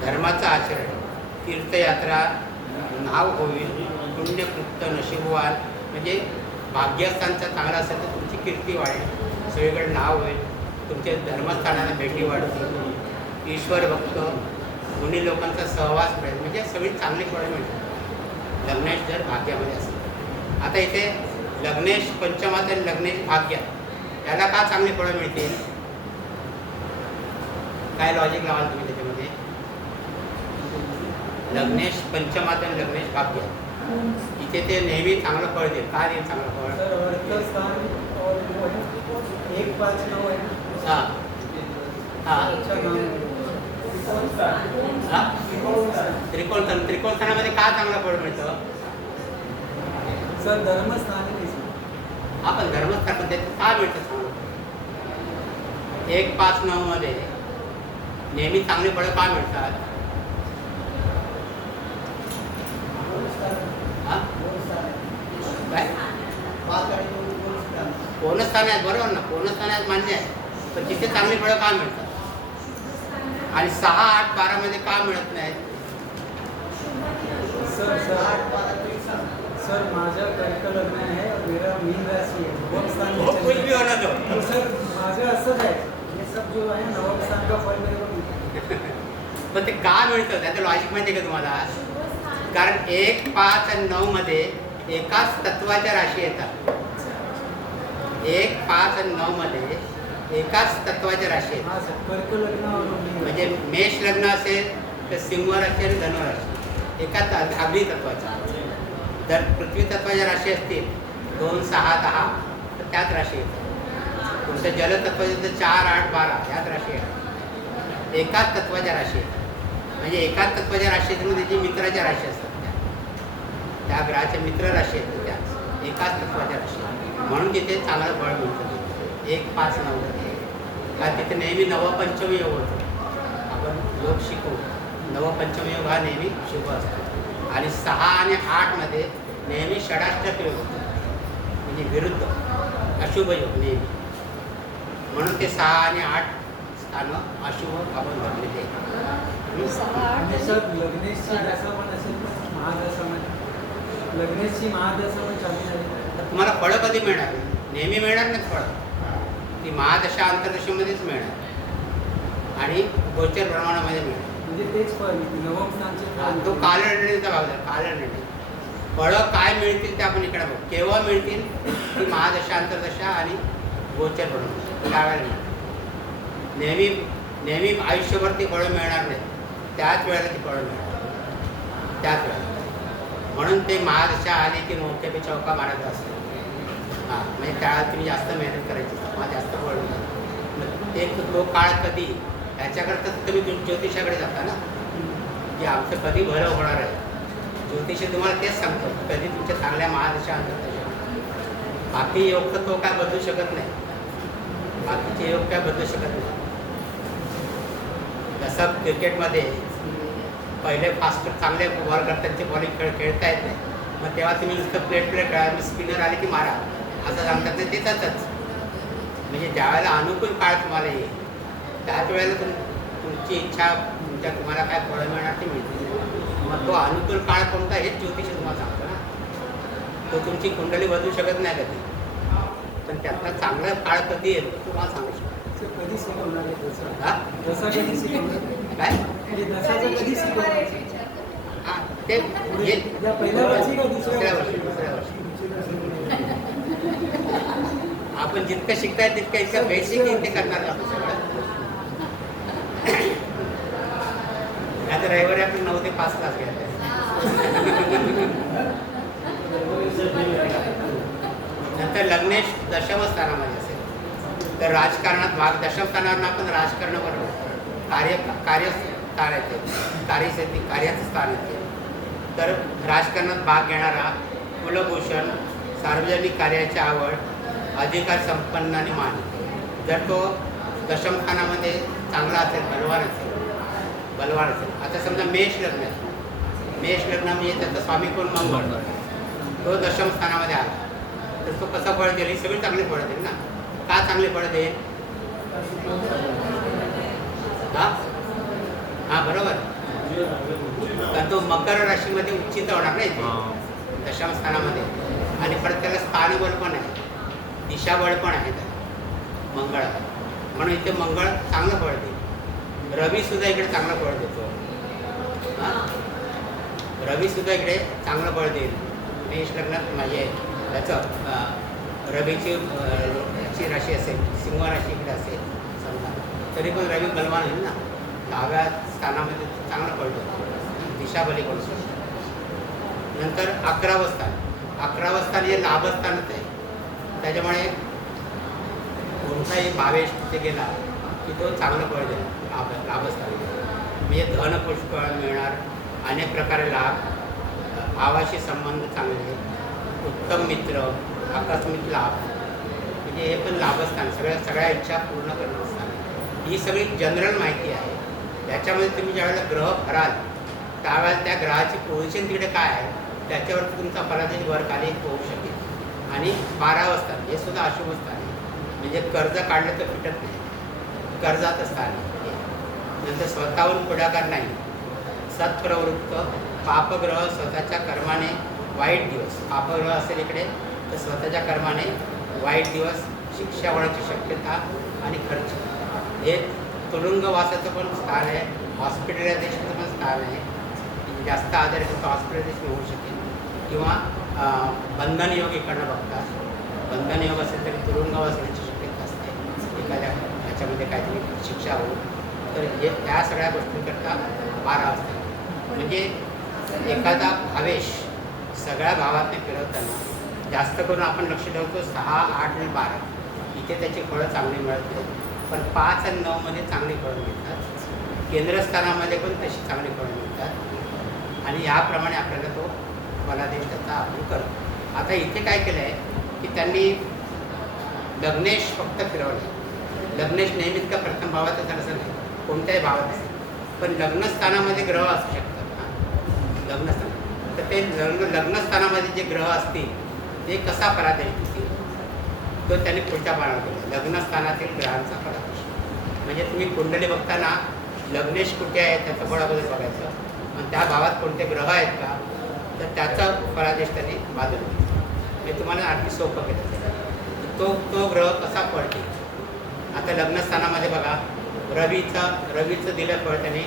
धर्माचं आचरण, तीर्थयात्रा, नाव होईल, पुण्यकृत्य, नशीबवान. म्हणजे भाग्यस्थानचं चांगलं असेल तर तुमची कीर्ती वाढेल, सगळीकडे नाव होईल, तुमच्या धर्मस्थानाला भेटी वाढतील, ईश्वर भक्त मुनी लोकांचा सहवास मिळेल. म्हणजे सगळी चांगली फळं मिळतात लग्नेश जर भाग्यामध्ये असेल. आता इथे लग्नेश पंचमात आणि लग्नेश भाग्यात याला का चांगली फळं मिळतील? काय लॉजिक लावाल तुम्ही त्याच्यामध्ये? लग्नेश पंचमात आणि लग्नेश भाग्यात इथे ते नेहमी चांगलं फळ देईल. का देईल चांगलं फळ? सर अर्थस्थान और वो है 1, 5, 9 है. हां हां अच्छा नाम हां त्रिकोण स्थानामध्ये का चांगलं फळ मिळतं? सर धर्मस्थान आहे. आपण धर्मस्थानामध्ये का मिळतं चांगलं? 1, 5, 9 मध्ये नेहमी चांगली फळं का मिळतात? हां काय कोणस्थान आहेत बरोबर ना, कोणस्थान आहेत मान्य आहे, पण तिथे चांगली फळं का मिळतात आणि 6, 8, 12 का मिळत नाहीत? सर माझं कर्क लग्न आहे और मेरा मीन राशि है, नवम स्थान में हो, चल कुछ रहा भी होना दो. है. तो सर माझं असंच आहे, ये सब जो आहे नवम स्थान का फल मेरे को मिळतं. पण ते का मिळतं त्याचं लॉजिक माहिती आहे का तुम्हाला? कारण 1, 5 आणि 9 मध्ये एकाच तत्वाच्या राशी येतात. 1, 5 आणि 9 मध्ये एकाच तत्वाच्या राशी येतात. हां सर, कर्क लग्न और मीन म्हणजे मेष लग्न असेल तर सिंह राशी आणि धनु राशी एकाच अग्नी तत्वाच्या. जर पृथ्वी तत्वाच्या राशी असतील 2, 6, 10 तर त्याच राशी येतात. तुमच्या जलतत्वाच्या तर 4, 8, 12 त्याच राशी आहेत. एकाच तत्वाच्या राशी आहेत. म्हणजे एकाच तत्वाच्या राशी आहेत त्याची मित्राच्या राशी असतात त्या ग्रहाच्या मित्र राशी आहेत त्याच एकाच तत्वाच्या राशी. म्हणून तिथे चांगलं फळ मिळतं 1, 5, 9 कारण तिथे नेहमी नवपंचमी योग होतो. आपण योग शिकू, नवपंचमी योग हा नेहमी शुभ असतो. आणि 6 आणि 8 मध्ये नेहमी षडाष्टक योग होतो, म्हणजे विरुद्ध अशुभ योग नेहमी. म्हणून ते 6 आणि 8 स्थानं अशुभ आपण धरलेले आहेत. 6, 8 आणि सर लग्नेशची दशा पण असेल पण महादशामध्ये, लग्नेशची महादशा पण चालू झाली. तर तुम्हाला फळं कधी मिळणार? नेहमी मिळणार नाहीत फळं. ती महादशा अंतर्दशेमध्येच मिळणार आणि गोचर प्रमाणामध्ये मिळणार. म्हणजे तेच फळ नवम स्थानचे फळ. तो कालनिर्णयाचा भाग झाला. कालनिर्णय फळं काय मिळतील ते आपण इकडे बघू. केव्हा मिळतील? ती महादशा अंतर्दशा आणि गोचर प्रमाण त्यावेळेला मिळणार. नेहमी नेहमी आयुष्यभर ती फळं मिळणार नाही, त्याच वेळेला ती फळं मिळणार त्याच वेळेला. म्हणून ते महादशा आली की मोठे पे चौका मारायचा असतो. हां म्हणजे त्यावेळेला तुम्ही जास्त मेहनत करायची, तुम्हाला जास्त फळ मिळणार. एक तो काळ कधी त्याच्याकरता तुम्ही ज्योतिषाकडे जाता ना, की आमचं कधी भलं होणार आहे. ज्योतिष तुम्हाला तेच सांगतो कधी तुमच्या चांगल्या महादशा अंतर्दशा. बाकी योग तर तो काय बदलू शकत नाही, बाकीचे योग काय बदलू शकत नाही. जसं क्रिकेटमध्ये पहिले फास्टर चांगले बॉल करताना बॉलिंग खेळता येत नाही, मग तेव्हा तुम्ही नुसतं प्लेट खेळा, स्पिनर आले की मारा असं सांगतात ते देतातच. म्हणजे ज्यावेळेला अनुकूल काळ तुम्हाला येईल त्याच वेळेला तुमची इच्छा तुम्हाला काय फळं मिळणार ते मिळतील. मग तो अनुकूल काळ कोणता हेच ज्योतिष तुम्हाला सांगतो ना. तो तुमची कुंडली बदलू शकत नाही कधी, पण त्यातला चांगला काळ कधी येईल तुम्हाला सांगू शकतो. कधी शिकवणार आहे दशा? हां दशा कधी शिकवणार? काय म्हणजे दशाचं कधी शिकवणार? हां ते या पहिल्या वर्षी का दुसऱ्या वर्षी? दुसऱ्या वर्षी आपण जितकं शिकताय तितकं इतकं बेसिक ते करणार आपण सगळं. आता रविवारी आपण 9 ते 5 तास घ्यायला. नंतर लग्नेश दशम स्थानामध्ये असेल तर राजकारणात भाग. दशम स्थानावर आपण राजकारण बरोबर कार्यस्थान येते, कार्याचं स्थान येते. तर राजकारणात भाग घेणारा, कुलभूषण, सार्वजनिक कार्याची आवड, अधिकार संपन्न आणि मान. जर तो दशम स्थानामध्ये चांगला असेल, बलवान असेल. आता समजा मेष लग्न आहे, मेष लग्न म्हणजे त्याचा स्वामी कोण मंगळ, तो दशम स्थानामध्ये आला तर तो कसा फळ देईल? ही सगळी चांगली फळं देईल ना. का चांगली फळं देईल? हां बरोबर. कारण तो मकर राशीमध्ये उच्चित होणार नाही ते दशम स्थानामध्ये. आणि परत त्याला स्थानबळ पण आहे, दिशाबळ पण आहे त्याला मंगळाला. म्हणून इथे मंगळ चांगलं फळ देईल. रवीसुद्धा इकडे चांगलं फळ देतो. रवीसुद्धा इकडे चांगलं फळ देईल. मेष लग्नात म्हणजे त्याचं रवीची राशी असेल, सिंह राशी इकडे असेल समजा, तरी पण रवी बलवान होईल ना. 10व्या स्थानामध्ये चांगलं फळ देतो, दिशाबली करू शकतो. नंतर 11वं स्थान. 11वं स्थान हे लाभस्थानच आहे. त्याच्यामुळे कोणताही भावेश तिथे गेला की तो चांगलं फळ देणार. लाभस्थान म्हणजे धन पुष्कळ मिळणार, अनेक प्रकारे लाभ, भावाशी संबंध चांगले, उत्तम मित्र, आकस्मिक लाभ. म्हणजे हे पण लाभस्थान, सगळ्या इच्छा पूर्ण करणं स्थान. ही सगळी जनरल माहिती आहे. त्याच्यामध्ये तुम्ही ज्यावेळेला ग्रह भराल त्यावेळेला त्या ग्रहाची पोझिशन तिकडे काय आहे त्याच्यावर तुमचा फलादेश वर खाली होऊ शकेल. आणि 12 स्थान हे सुद्धा अशुभ स्थान आहे. म्हणजे कर्ज काढलं तर फिटत नाही, कर्जाचं स्थान आहे. नंतर स्वतःहून पुढाकार नाही, सत्प्रवृत्त, पापग्रह स्वतःच्या कर्माने वाईट दिवस, पापग्रह असेल इकडे तर स्वतःच्या कर्माने वाईट दिवस, शिक्षा होण्याची शक्यता आणि खर्च. हे तुरुंगवासाचं पण स्थान आहे, हॉस्पिटलायझेशनचं पण स्थान आहे. जास्त आजार असेल तर हॉस्पिटलायझेशन होऊ शकेल किंवा बंधन योग इकडनं बघतात. बंधन योग असेल तरी तुरुंगवास होण्याची शक्यता असते, एखाद्या ह्याच्यामध्ये काहीतरी शिक्षा होऊ. तर हे त्या सगळ्या गोष्टींकरता 12 असतात. म्हणजे एखादा भावेश सगळ्या भावातने फिरवताना जास्त करून आपण लक्ष ठेवतो 6, 8 आणि 12 इथे त्याची फळं चांगली मिळते. पण 5 आणि 9 मध्ये चांगली फळं मिळतात. केंद्रस्थानामध्ये पण तशी चांगली फळं मिळतात आणि याप्रमाणे आपल्याला तो फलादेश त्याचा आपण करतो. आता इथे काय केलं आहे की त्यांनी लग्नेश फक्त फिरवलं. लग्नेश नेहमीच का प्रथम भावातच असं नाही, कोणत्याही भावात असेल. पण लग्नस्थानामध्ये ग्रह असू शकतात ना, लग्नस्थान. तर ते लग्नस्थानामध्ये जे ग्रह असतील ते कसा फलादेश देतील तो त्यांनी पुढच्या पानावर केला. लग्नस्थानातील ग्रहांचा फलादेश म्हणजे तुम्ही कुंडली बघताना लग्नेश कुठे आहे त्याचं फळ अगोदर बघायचं आणि त्या भावात कोणते ग्रह आहेत का तर त्याचा फलादेश त्यांनी बाजूला घेतला. हे तुम्हाला आणखी सोपं केलं. तो ग्रह कसा पडते. आता लग्नस्थानामध्ये बघा रवीचं दिलं फळ त्यांनी.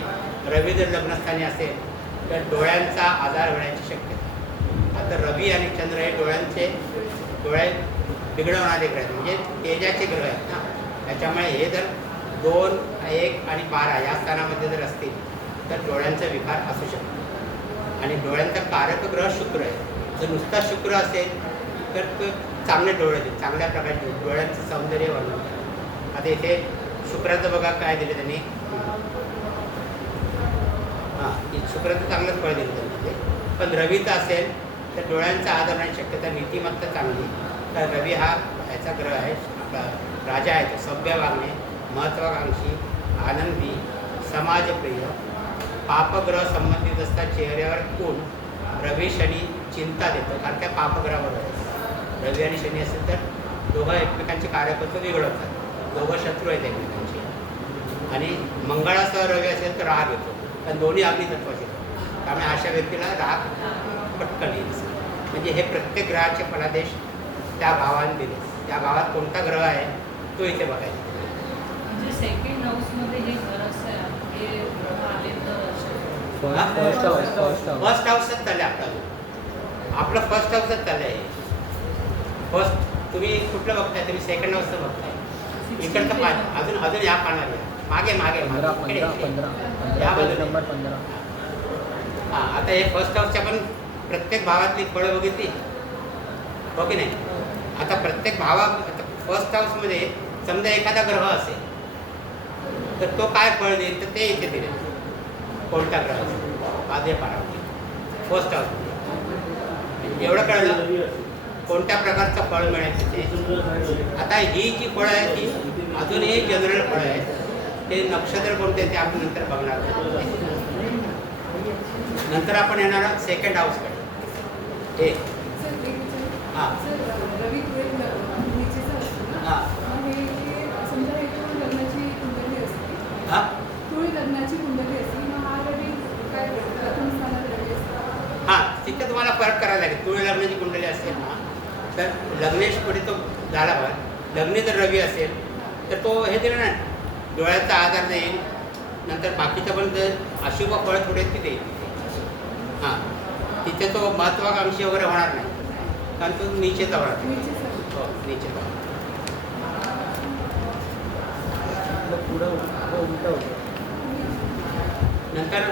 रवी जर लग्नस्थानी असेल तर डोळ्यांचा आजार होण्याची शक्यता. आता रवी आणि चंद्र हे डोळे बिघडवणारे ग्रह आहेत, म्हणजे तेजाचे ग्रह आहेत ना. त्याच्यामुळे हे जर 2, 1 आणि 12 या स्थानामध्ये जर असतील तर डोळ्यांचा विकार असू शकतो. आणि डोळ्यांचा कारक ग्रह शुक्र आहे. जर नुसता शुक्र असेल तर तो चांगले डोळे देईल, चांगल्या प्रकारचे डोळ्यांचं सौंदर्य वर्णन करेल. आता इथे शुक्राचं बघा काय दिलं त्यांनी. शुक्राचं चांगलंच फळ दिलं त्यांनी. पण रवीचं असेल तर डोळ्यांचा आधार होण्याची शक्यता, नीतिमत्ता चांगली. तर रवी हा याचा ग्रह आहे, आपला राजा आहे. तो सभ्य वागणे, महत्त्वाकांक्षी, आनंदी, समाजप्रिय. पापग्रह संबंधित असतात चेहऱ्यावर खून. रवी शनी चिंता देतो, कारण काय पापग्रहावर आहे. रवी आणि शनी असेल तर दोघं एकमेकांचे कार्यकर्ते बिघडवतात, दोघं शत्रू आहेत एकमेकांचे. आणि मंगळासह रवी असेल तर राग येतो, कारण दोन्ही अग्नितत्वाचे. त्यामुळे अशा व्यक्तीला राग पटकन येईल. म्हणजे हे प्रत्येक ग्रहाचे फलादेश त्या भावाने दिले. त्या भावात कोणता ग्रह आहे तो इथे बघायचा. म्हणजे सेकंड हाऊसमध्ये हे घर असं आहे, हे ग्रह आले तर फर्स्ट हाऊसच चाललं आपलं फर्स्ट हाऊसच चाललं आहे. फर्स्ट तुम्ही कुठलं बघताय, तुम्ही सेकंड हाऊसचं बघताय. इकडचं पान अजून या पानावर मागे या बाजूला नंबर 15. हां, आता हे फर्स्ट हाऊसच्या पण प्रत्येक भावातली फळं बघितली हो की नाही. आता प्रत्येक भावात फर्स्ट हाऊसमध्ये समजा एखादा ग्रह असेल तर तो काय फळ देईल तर ते इथे दिले. कोणता ग्रह असेल आधी पारावती फर्स्ट हाऊसमध्ये एवढं कळलं कोणत्या प्रकारचं फळ मिळेल तिथे. आता ही जी फळं आहे ती अजूनही जनरल फळं आहेत. ते नक्षत्र कोणते ते आपण नंतर बघणार. नंतर आपण येणार सेकंड हाऊसकडे. हे हां हां हां तिथे तुम्हाला फरक करायला लागेल. तुळी लग्नाची कुंडली असेल ना तर लग्नेश पुढे तो झाला बघा. लग्नी जर रवी असेल तर तो हे दिलं ना डोळ्याचा आधार देईल. नंतर बाकीचं पण जर अशुभ फळ थोडे ते देईल. हां तिथे तो महत्त्वाकांक्षी वगैरे होणार नाही, कारण तो नीचेचा होणार. हो नीचेचा. नंतर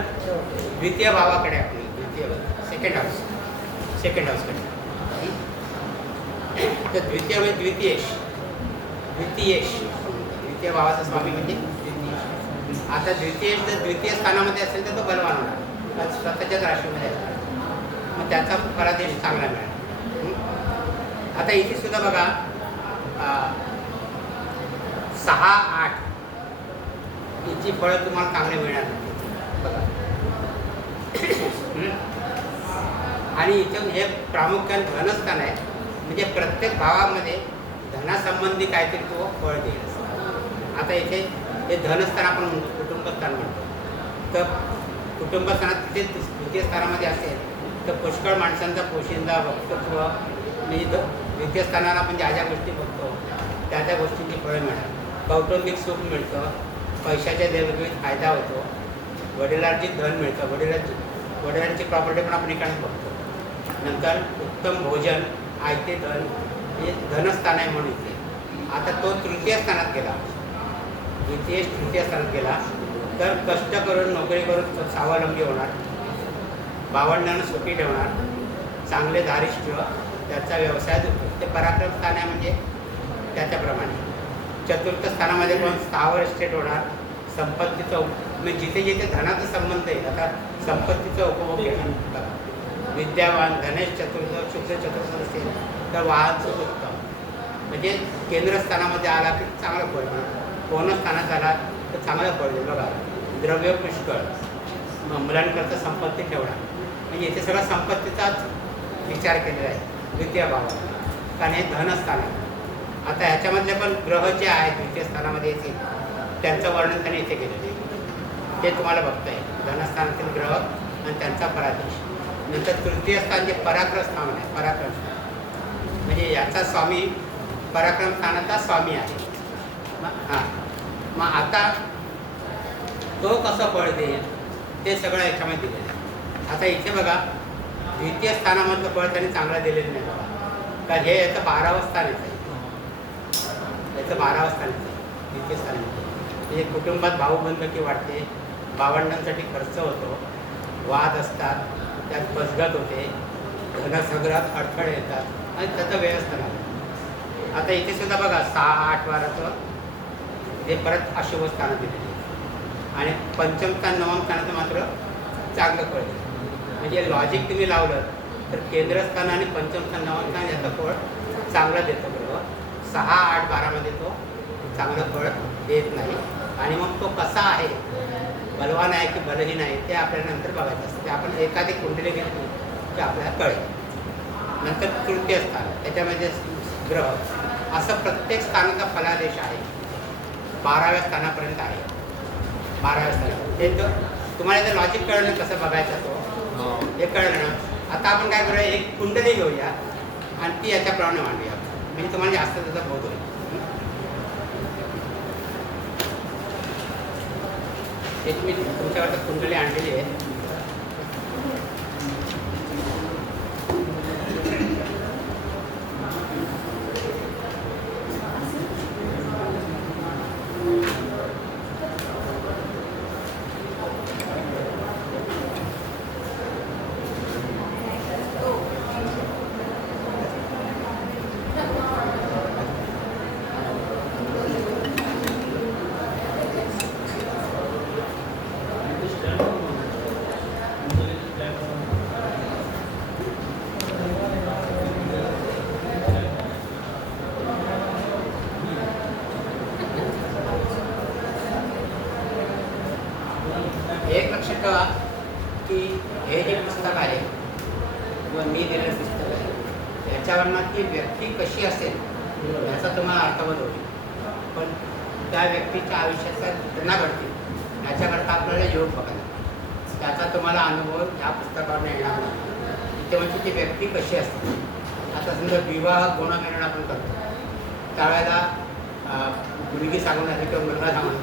द्वितीय भावाकडे आपली सेकंड हाऊसकडे. तर द्वितीय म्हणजे द्वितीय भावाचा स्वामी म्हणजे द्वितीयेश. आता द्वितीयेश जर द्वितीय स्थानामध्ये असेल तर तो बलवान होणार, स्वतःच्याच राशीमध्ये असणार. मग त्याचा फलादेश चांगला मिळाला. आता इथे सुद्धा बघा 6, 8 हिची फळं तुम्हाला चांगले मिळणार बघा. आणि इथं हे प्रामुख्याने धनस्थान आहे. म्हणजे प्रत्येक भावामध्ये धनासंबंधी काहीतरी तो फळ देईल. आता इथे हे धनस्थान आपण म्हणतो, कुटुंबस्थान म्हणतो. तर कुटुंबस्थानात तिथे द्वितीय स्थानामध्ये असेल तर पुष्कळ माणसांचा पोशिंदा वक्तृत्व म्हणजे द्वितीय स्थानाला आपण ज्या ज्या गोष्टी बघतो त्या त्या गोष्टींची फळं मिळतात. कौटुंबिक सुख मिळतं, पैशाच्या वेगवेगळे फायदा होतो, वडिलांची धन मिळतं, वडिलांची प्रॉपर्टी पण आपण इकडे बघतो. नंतर उत्तम भोजन, आयते धन, हे धनस्थान आहे म्हणून इथे. आता तो तृतीय स्थानात गेला, द्वितीय तृतीय स्थानात गेला तर कष्ट करून नोकरी करून स्वावलंबी होणार, भावंडांना सुखी ठेवणार, चांगले धारिष्ट्य, त्याचा व्यवसाय होतो. ते पराक्रम स्थान आहे म्हणजे त्याच्याप्रमाणे. चतुर्थ स्थानामध्ये पण स्थावर स्टेट होणार, संपत्तीचं म्हणजे जिथे जिथे धनाचा संबंध येईल. आता संपत्तीचा उपभोग घेणार, विद्यावान, धनेश चतुर्थ, शुक्र चतुर्थ असेल तर वाहन सुख उत्तम, म्हणजे केंद्रस्थानामध्ये आला की चांगलं फळ मिळेल. कोण स्थानात आला तर चांगलं फळ मिळेल. बघा, द्रव्य पुष्कळ, मुलांकरता संपत्ती ठेवणार, म्हणजे इथे सगळा संपत्तीचाच विचार केलेला आहे द्वितीय भावात, कारण हे धनस्थान आहे. आता ह्याच्यामधले पण ग्रह जे आहेत द्वितीय स्थानामध्ये येतील त्यांचं वर्णन त्यांनी इथे केलेलं आहे. ते तुम्हाला बघता येईल, धनस्थानातील ग्रह आणि त्यांचा पराधीश. नंतर तृतीय स्थान जे पराक्रम स्थान आहे, पराक्रम स्थान म्हणजे याचा स्वामी पराक्रम स्थानाचा स्वामी आहे. हां, मग आता तो कसं फळ देईल ते सगळं याच्यामध्ये दिलेलं आहे. आता इथे बघा, द्वितीय स्थानामधलं फळ त्यांनी चांगलं दिलेलं नाही बघा, कारण हे याचं 12वं स्थान येतं आहे, याचं 12वं स्थान येतं आहे द्वितीय स्थानामध्ये. म्हणजे कुटुंबात भाऊबंधकी वाटते, भावंडांसाठी खर्च होतो, वाद असतात, त्यात फसगत होते, धनसंग्रहात अडथळे येतात आणि त्याचं व्यवस्था आहे. आता इथे सुद्धा बघा 6, 8, 12चं हे परत अशुभ स्थानं दिलेली आहे आणि पंचम स्थान, नवम स्थानाचं मात्र चांगलं फळ दिलं. म्हणजे लॉजिक तुम्ही लावलं तर केंद्रस्थान आणि पंचम स्थान, नवम स्थान याचं फळ चांगलं देतं बरोबर. 6, 8, 12मध्ये तो चांगलं फळ देत नाही. आणि मग तो कसा आहे, बलवान आहे की बलहीन आहे ते आपल्याला नंतर बघायचं असतं. ते आपण एखादी कुंडली घेतली की आपल्याला कळेल. नंतर तृतीय स्थान, त्याच्यामध्ये ग्रह, असं प्रत्येक स्थानाचा फलादेश आहे. 12व्या स्थानापर्यंत आहे. 12व्या स्थानापर्यंत ते तर तुम्हाला जर लॉजिक कळलं कसं बघायचं तो हे कळलं ना. आता आपण काय करूया, एक कुंडली घेऊया आणि ती याच्याप्रमाणे मांडूया, म्हणजे तुम्हाला जास्त त्याचा बोध होईल. एक मी तुमच्याकडे कुंडली आणलेली आहे. एक लक्षात ठेवा की हे जे पुस्तक आहे किंवा मी दिलेलं पुस्तक आहे याच्यावरनं ती व्यक्ती कशी असेल याचा तुम्हाला अर्थबोध होईल. पण त्या व्यक्तीच्या आयुष्याचा घटना घडतील याच्याकरता आपल्याला योग बघायला, त्याचा तुम्हाला अनुभव या पुस्तकावर येणार नाही. ते म्हणजे ती व्यक्ती कशी असते. आता समजा विवाह गुणमिळून आपण करतो त्यावेळेला मुलगी सांगून आली किंवा मुलगा सांगून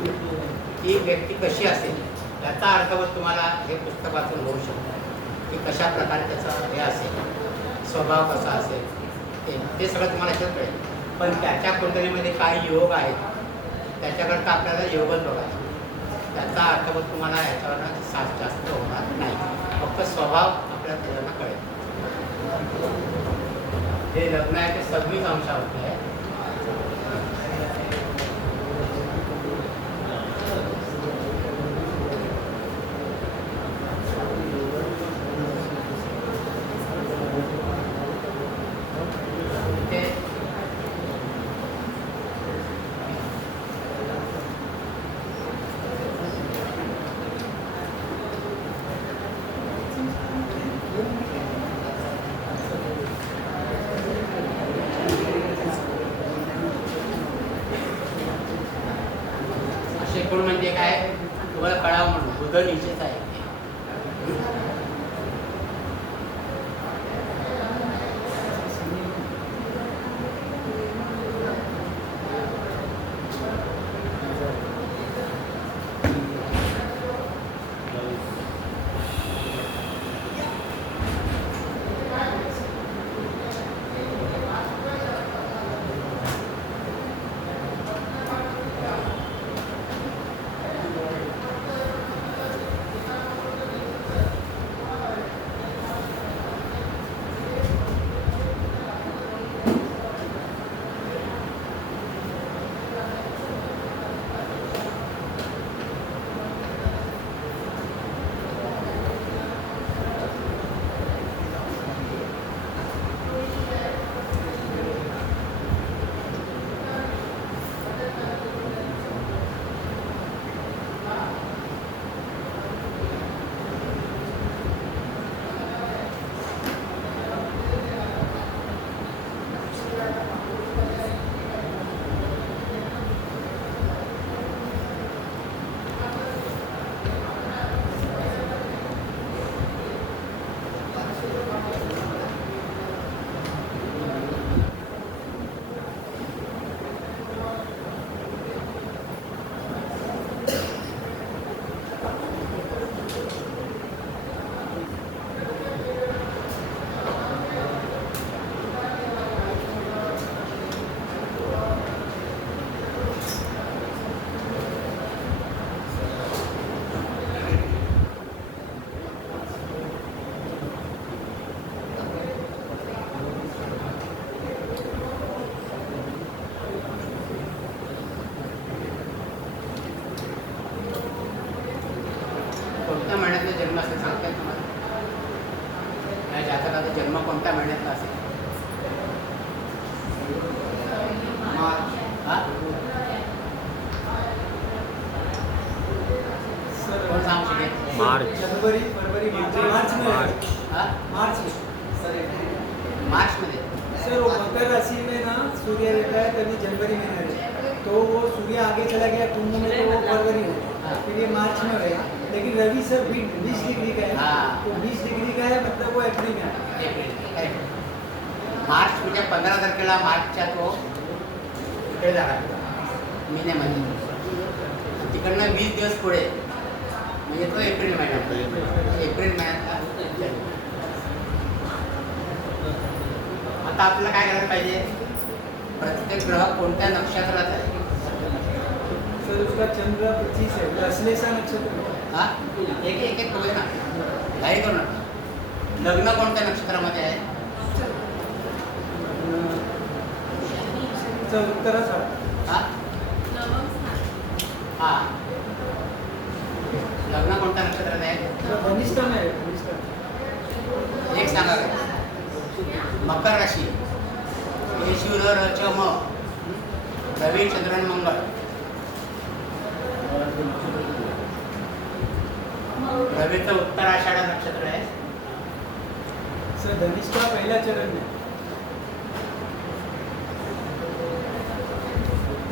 ती व्यक्ती कशी असेल याचा अर्थबोध तुम्हाला हे पुस्तक वाचून होऊ शकतो की कशा प्रकारे त्याचा हे असेल, स्वभाव कसा असेल ते सगळं तुम्हाला याच्यात कळेल. पण त्याच्या कुंडलीमध्ये काही योग आहेत त्याच्याकरता आपल्याला योगच बघायचा, त्याचा अर्थबोध तुम्हाला याच्यावर जास्त होणार नाही. फक्त स्वभाव आपल्याला त्याच्यानं कळेल. जे लग्न आहे ते 26 अंशावरती आहे. जन्म कोणत्या महिन्यातला असेल? हा? सर कोण सांगू शकेल? मार्च. जनवरी फरवरी मार्च में मार्च. हा? मार्च में सर मार्चमध्ये. सर वो मकर राशि में ना सूर्य रहता है तभी जनवरी में रहता है, तो वो सूर्य आगे चला गया कुंभ में तो वो फरवरी में, फिर ये मार्च में रहेगा। लेकिन रवि सर 20 डिग्री का है, हाँ। तो 20 डिग्री का है मतलब वो अप्रैल में आया। एप्रिल. करेक्ट. मार्च म्हणजे 15 तारखेला मार्चच्या तो इकडे झाला महिन्यामध्ये. तिकडनं 20 दिवस पुढे म्हणजे तो एप्रिल महिन्यात. एप्रिल महिन्यात. आता आपल्याला काय करायला पाहिजे? प्रत्येक ग्रह कोणत्या नक्षत्रात आहे? सर उसका चंद्र 25 है, अश्लेषा नक्षत्र। हा? एक एक एक बघूया ना. घाई करू नका. लग्न कोणत्या नक्षत्रामध्ये आहे? सर उत्तराषाढ। हा? हा. लग्न कोणत्या नक्षत्रात आहे? सर धनिष्ठा में है, धनिष्ठा। एक सांगा. मकर राशी. केशू र च म. रवी चंद्र आणि मंगळ. रवीचं उत्तराषाढ नक्षत्र आहे. सर धनिष्ठा पहला चरण में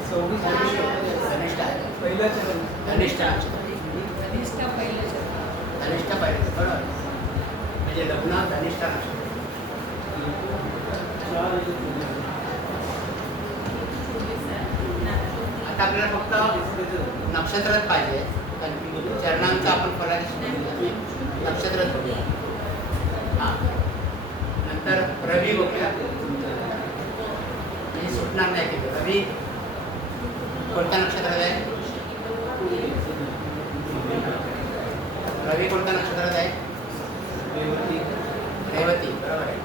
26 धनिष्ठा आहे. पहला चरण। धनिष्ठा नक्षत्र. कनिष्ठा पहिलं धनिष्ठा पाहिजे बरोबर. म्हणजे लग्न धनिष्ठा नक्षत्र. आता आपल्याला फक्त नक्षत्रच पाहिजे. चरणांचं आपण फलाने नक्षत्रच बघूया. हां. नंतर रवी बघूया. म्हणजे सुटणार नाही तिथे. रवी कोणत्या नक्षत्रात आहे? रवी कोणत्या नक्षत्रात आहे? रेवती. बरोबर आहे.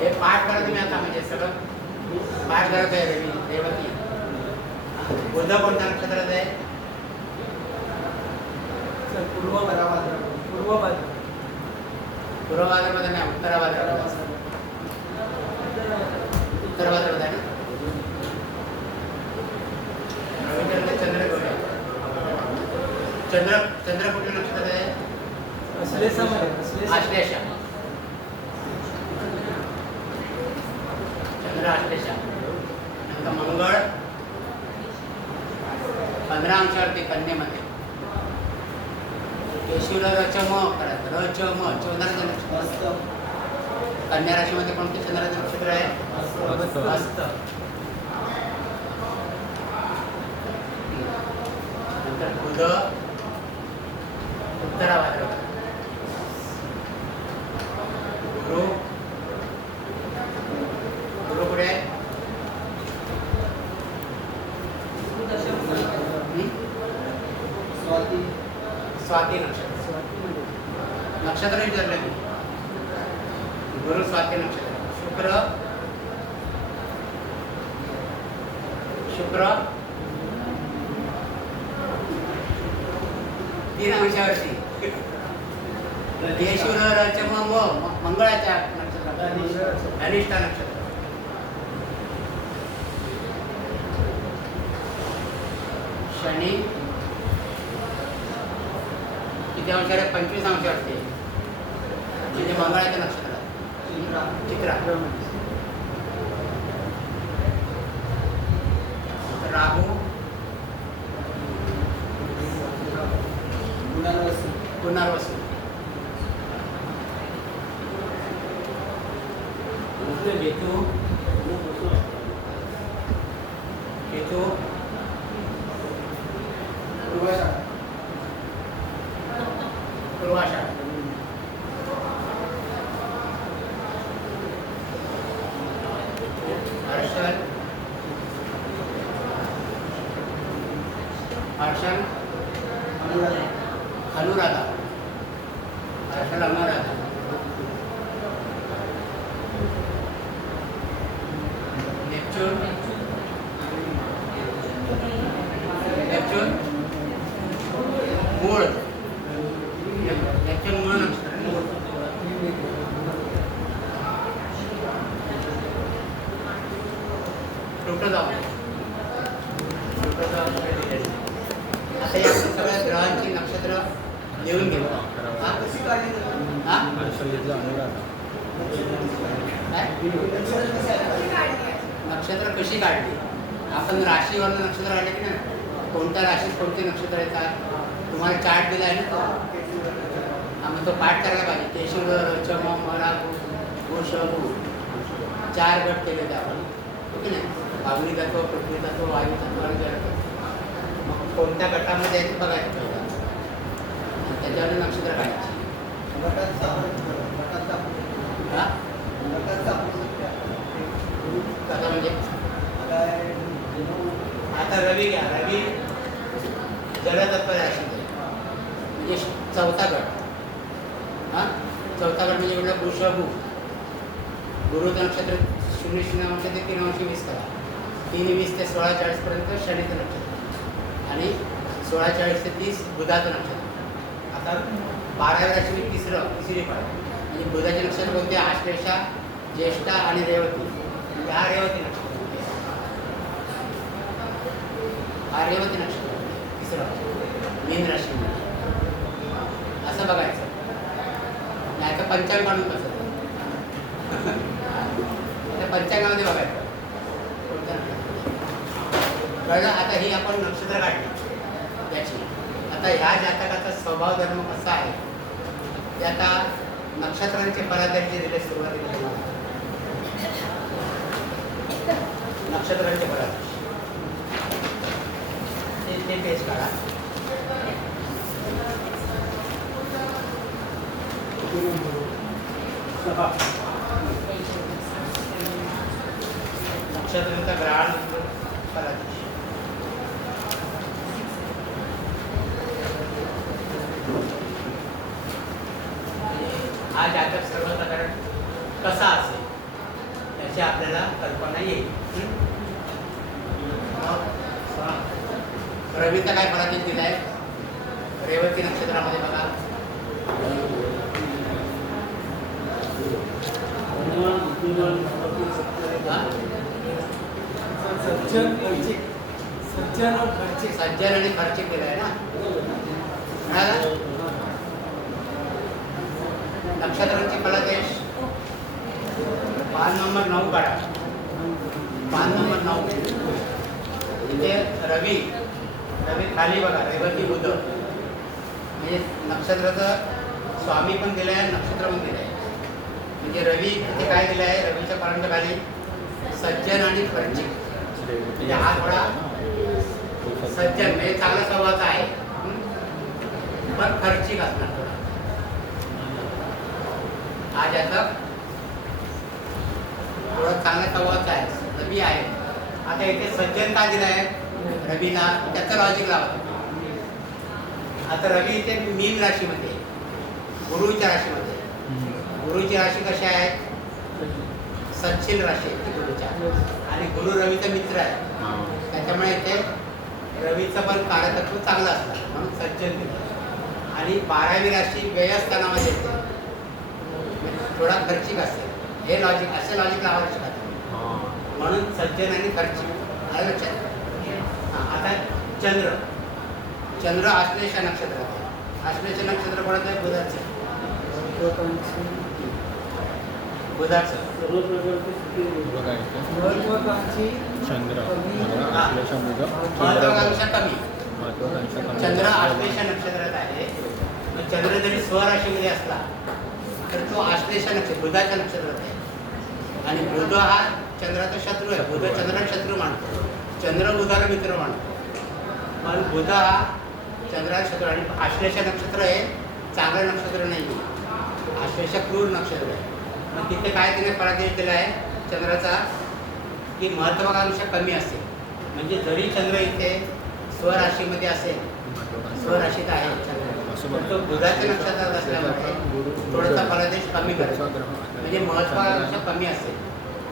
हे पाठ करा तुम्ही आता. म्हणजे सगळं पाठ करत आहे. रवी रेवती. बुध कोणत्या नक्षत्रात आहे? सर पूर्व भाद्रपद। पूर्व भाद्रपद नाही, उत्तर भाद्रपद. उत्तर भाद्रपद आहे ना. रवीचंद्र चंद्र बघूया. चंद्र कुठल्या नक्षत्रात आहे? अश्लेषा में, अश्लेषा। आश्लेषा. चंद्र आश्लेषा. नंतर मंगळ 15 अंशावरती कन्येमध्ये. केशूला रचम करायचं. रचम चंद्राचं नक्षत्र. कन्या राशीमध्ये कोणते चंद्राचं नक्षत्र आहे? हस्त. नंतर बुध उत्तरा भाद्रपद. गुरु कुठे आहे? स्वाती नक्षत्र. नक्षत्र विचारलं मी. गुरु स्वाती नक्षत्र. शुक्र 3 अंशावरती. केशूर रचम मंगळाच्या नक्षत्रात. धनिष्ठा नक्षत्र. शनी किती अंशावर आहे? 25 अंशावरती. म्हणजे मंगळाच्या नक्षत्रात. चित्रा. राहू पुनर्वसू. केतू पूर्वाषाढ. हर्षल अनुराधा. हर्षल अनुराधा. नेपच्यून मूळ. नेपच्यून मूळ नक्षत्र. प्लुटोजॉन आता या सगळ्या ग्रहांची नक्षत्र लिहून घेऊ. हा? हा? काय? नक्षत्र कशी काढली? आपण राशीवरनं नक्षत्र काढले की नाही, कोणत्या राशीत कोणते नक्षत्र येतात तुम्हाला चार्ट दिला आहे ना तो. हा, मग तो पाठ करायला पाहिजे. केशव चम मला घोष 4 गट केले ते आपण, हो की नाही. अग्नी तत्व, पृथ्वी तत्व, वायू तत्व आणि जल तत्व. मग कोणत्या गटामध्ये आहे ते बघायचं पहिलं. त्याच्यावर नक्षत्र काढायची. हा? कसं म्हणजे आता रवी घ्या. रवी जलतत्व राशी म्हणजे 4था गट. हां, 4था गट म्हणजे एवढं वृषभू. गुरु नक्षत्र 00 अंश ते 3 अंश 20 करा. 3:20 ते 16:40 पर्यंत शनीचं नक्षत्र आणि 16:40 ते 30 बुधाचं नक्षत्र. आता 12व्या राशी तिसरी पाठ म्हणजे बुधाचे नक्षत्र कोणते? आश्लेषा, ज्येष्ठा आणि रेवती. हा रेवती नक्षत्र. हा रेवती नक्षत्र तिसरं मीन राशी. असं बघायचं. नाही तर पंचांग काढून कसं त्या पंचांगामध्ये बघायचं कोणतं कळलं. आता ही आपण नक्षत्र काढली त्याची. आता ह्या जातकाचा स्वभाव धर्म कसा आहे ते आता नक्षत्रांचे फलादर्शी दिले सुरुवातीला. नक्षत्रांचे फलादर्शी ते पेज काढा. नक्षत्रांचा ग्रहण फलादर्शी. हा जातक सर्वसाधारण कसा असेल याची आपल्याला कल्पना येईल. रवीचा काय फलादेश दिला आहे? रेवती नक्षत्रामध्ये बघा. सज्जन आणि खर्चिक दिला आहे ना. नक्षत्रांचे फलादेश पान नंबर 9 काढा. पान नंबर 9 इथे रवी खाली बघा. रेवती बुध म्हणजे नक्षत्राचं स्वामी पण दिलं आहे, नक्षत्र पण दिलं आहे. म्हणजे रवी इथे काय दिलं आहे? रवीच्या पानांच्या खाली सज्जन आणि खर्चिक. म्हणजे हा थोडा सज्जन म्हणजे चांगला स्वभावाचा आहे, पण खर्चिक असणार थोडा. हा जातक थोडा चांगल्या स्वभावाचा आहे, रवी आहे. आता इथे सज्जन का दिला आहे रवीला? त्याचं लॉजिक लावत. आता रवी इथे मीन राशीमध्ये, गुरुच्या राशीमध्ये. गुरुची राशी कशी आहे? सज्जन राशी आहे गुरुच्या. आणि गुरु रवीचा मित्र आहे, त्याच्यामुळे इथे रवीचं पण कारकत्व चांगलं असतं म्हणून सज्जन दिलं. आणि 12वी राशी व्ययस्थानामध्ये येते, थोडा खर्चिक असते. हे लॉजिक, असं लॉजिक लावायला शिकत म्हणून सज्जन आणि खर्चिक आलं लक्षात. आता चंद्र आश्लेषा नक्षत्रात आहे. आश्लेषा नक्षत्र कोणाचं आहे? बुधाचं. महत्वाकांक्षा कमी. चंद्र आश्लेषा नक्षत्रात आहे. चंद्र जरी स्वराशीमध्ये असला तर तो आश्लेषा नक्षत्र बुधाच्या नक्षत्रात आहे. आणि बुध हा चंद्राचा शत्रू आहे. बुध चंद्राचा शत्रू मानतो, चंद्र बुधाला मित्र मानतो. पण बुध हा चंद्राचा शत्रू. आणि आश्लेषा नक्षत्र हे चांगलं नक्षत्र नाही, आश्लेषा क्रूर नक्षत्र आहे. मग तिथे काय तिने फलादेश दिला आहे चंद्राचा की महत्वाकांक्षा कमी असेल. म्हणजे जरी चंद्र इथे स्वराशीमध्ये असेल, स्वराशीत आहे चंद्र, तो बुधाच्या नक्षत्रात असल्यामुळे थोडासा फलादेश कमी करतो. म्हणजे महत्वाकांक्षा कमी असेल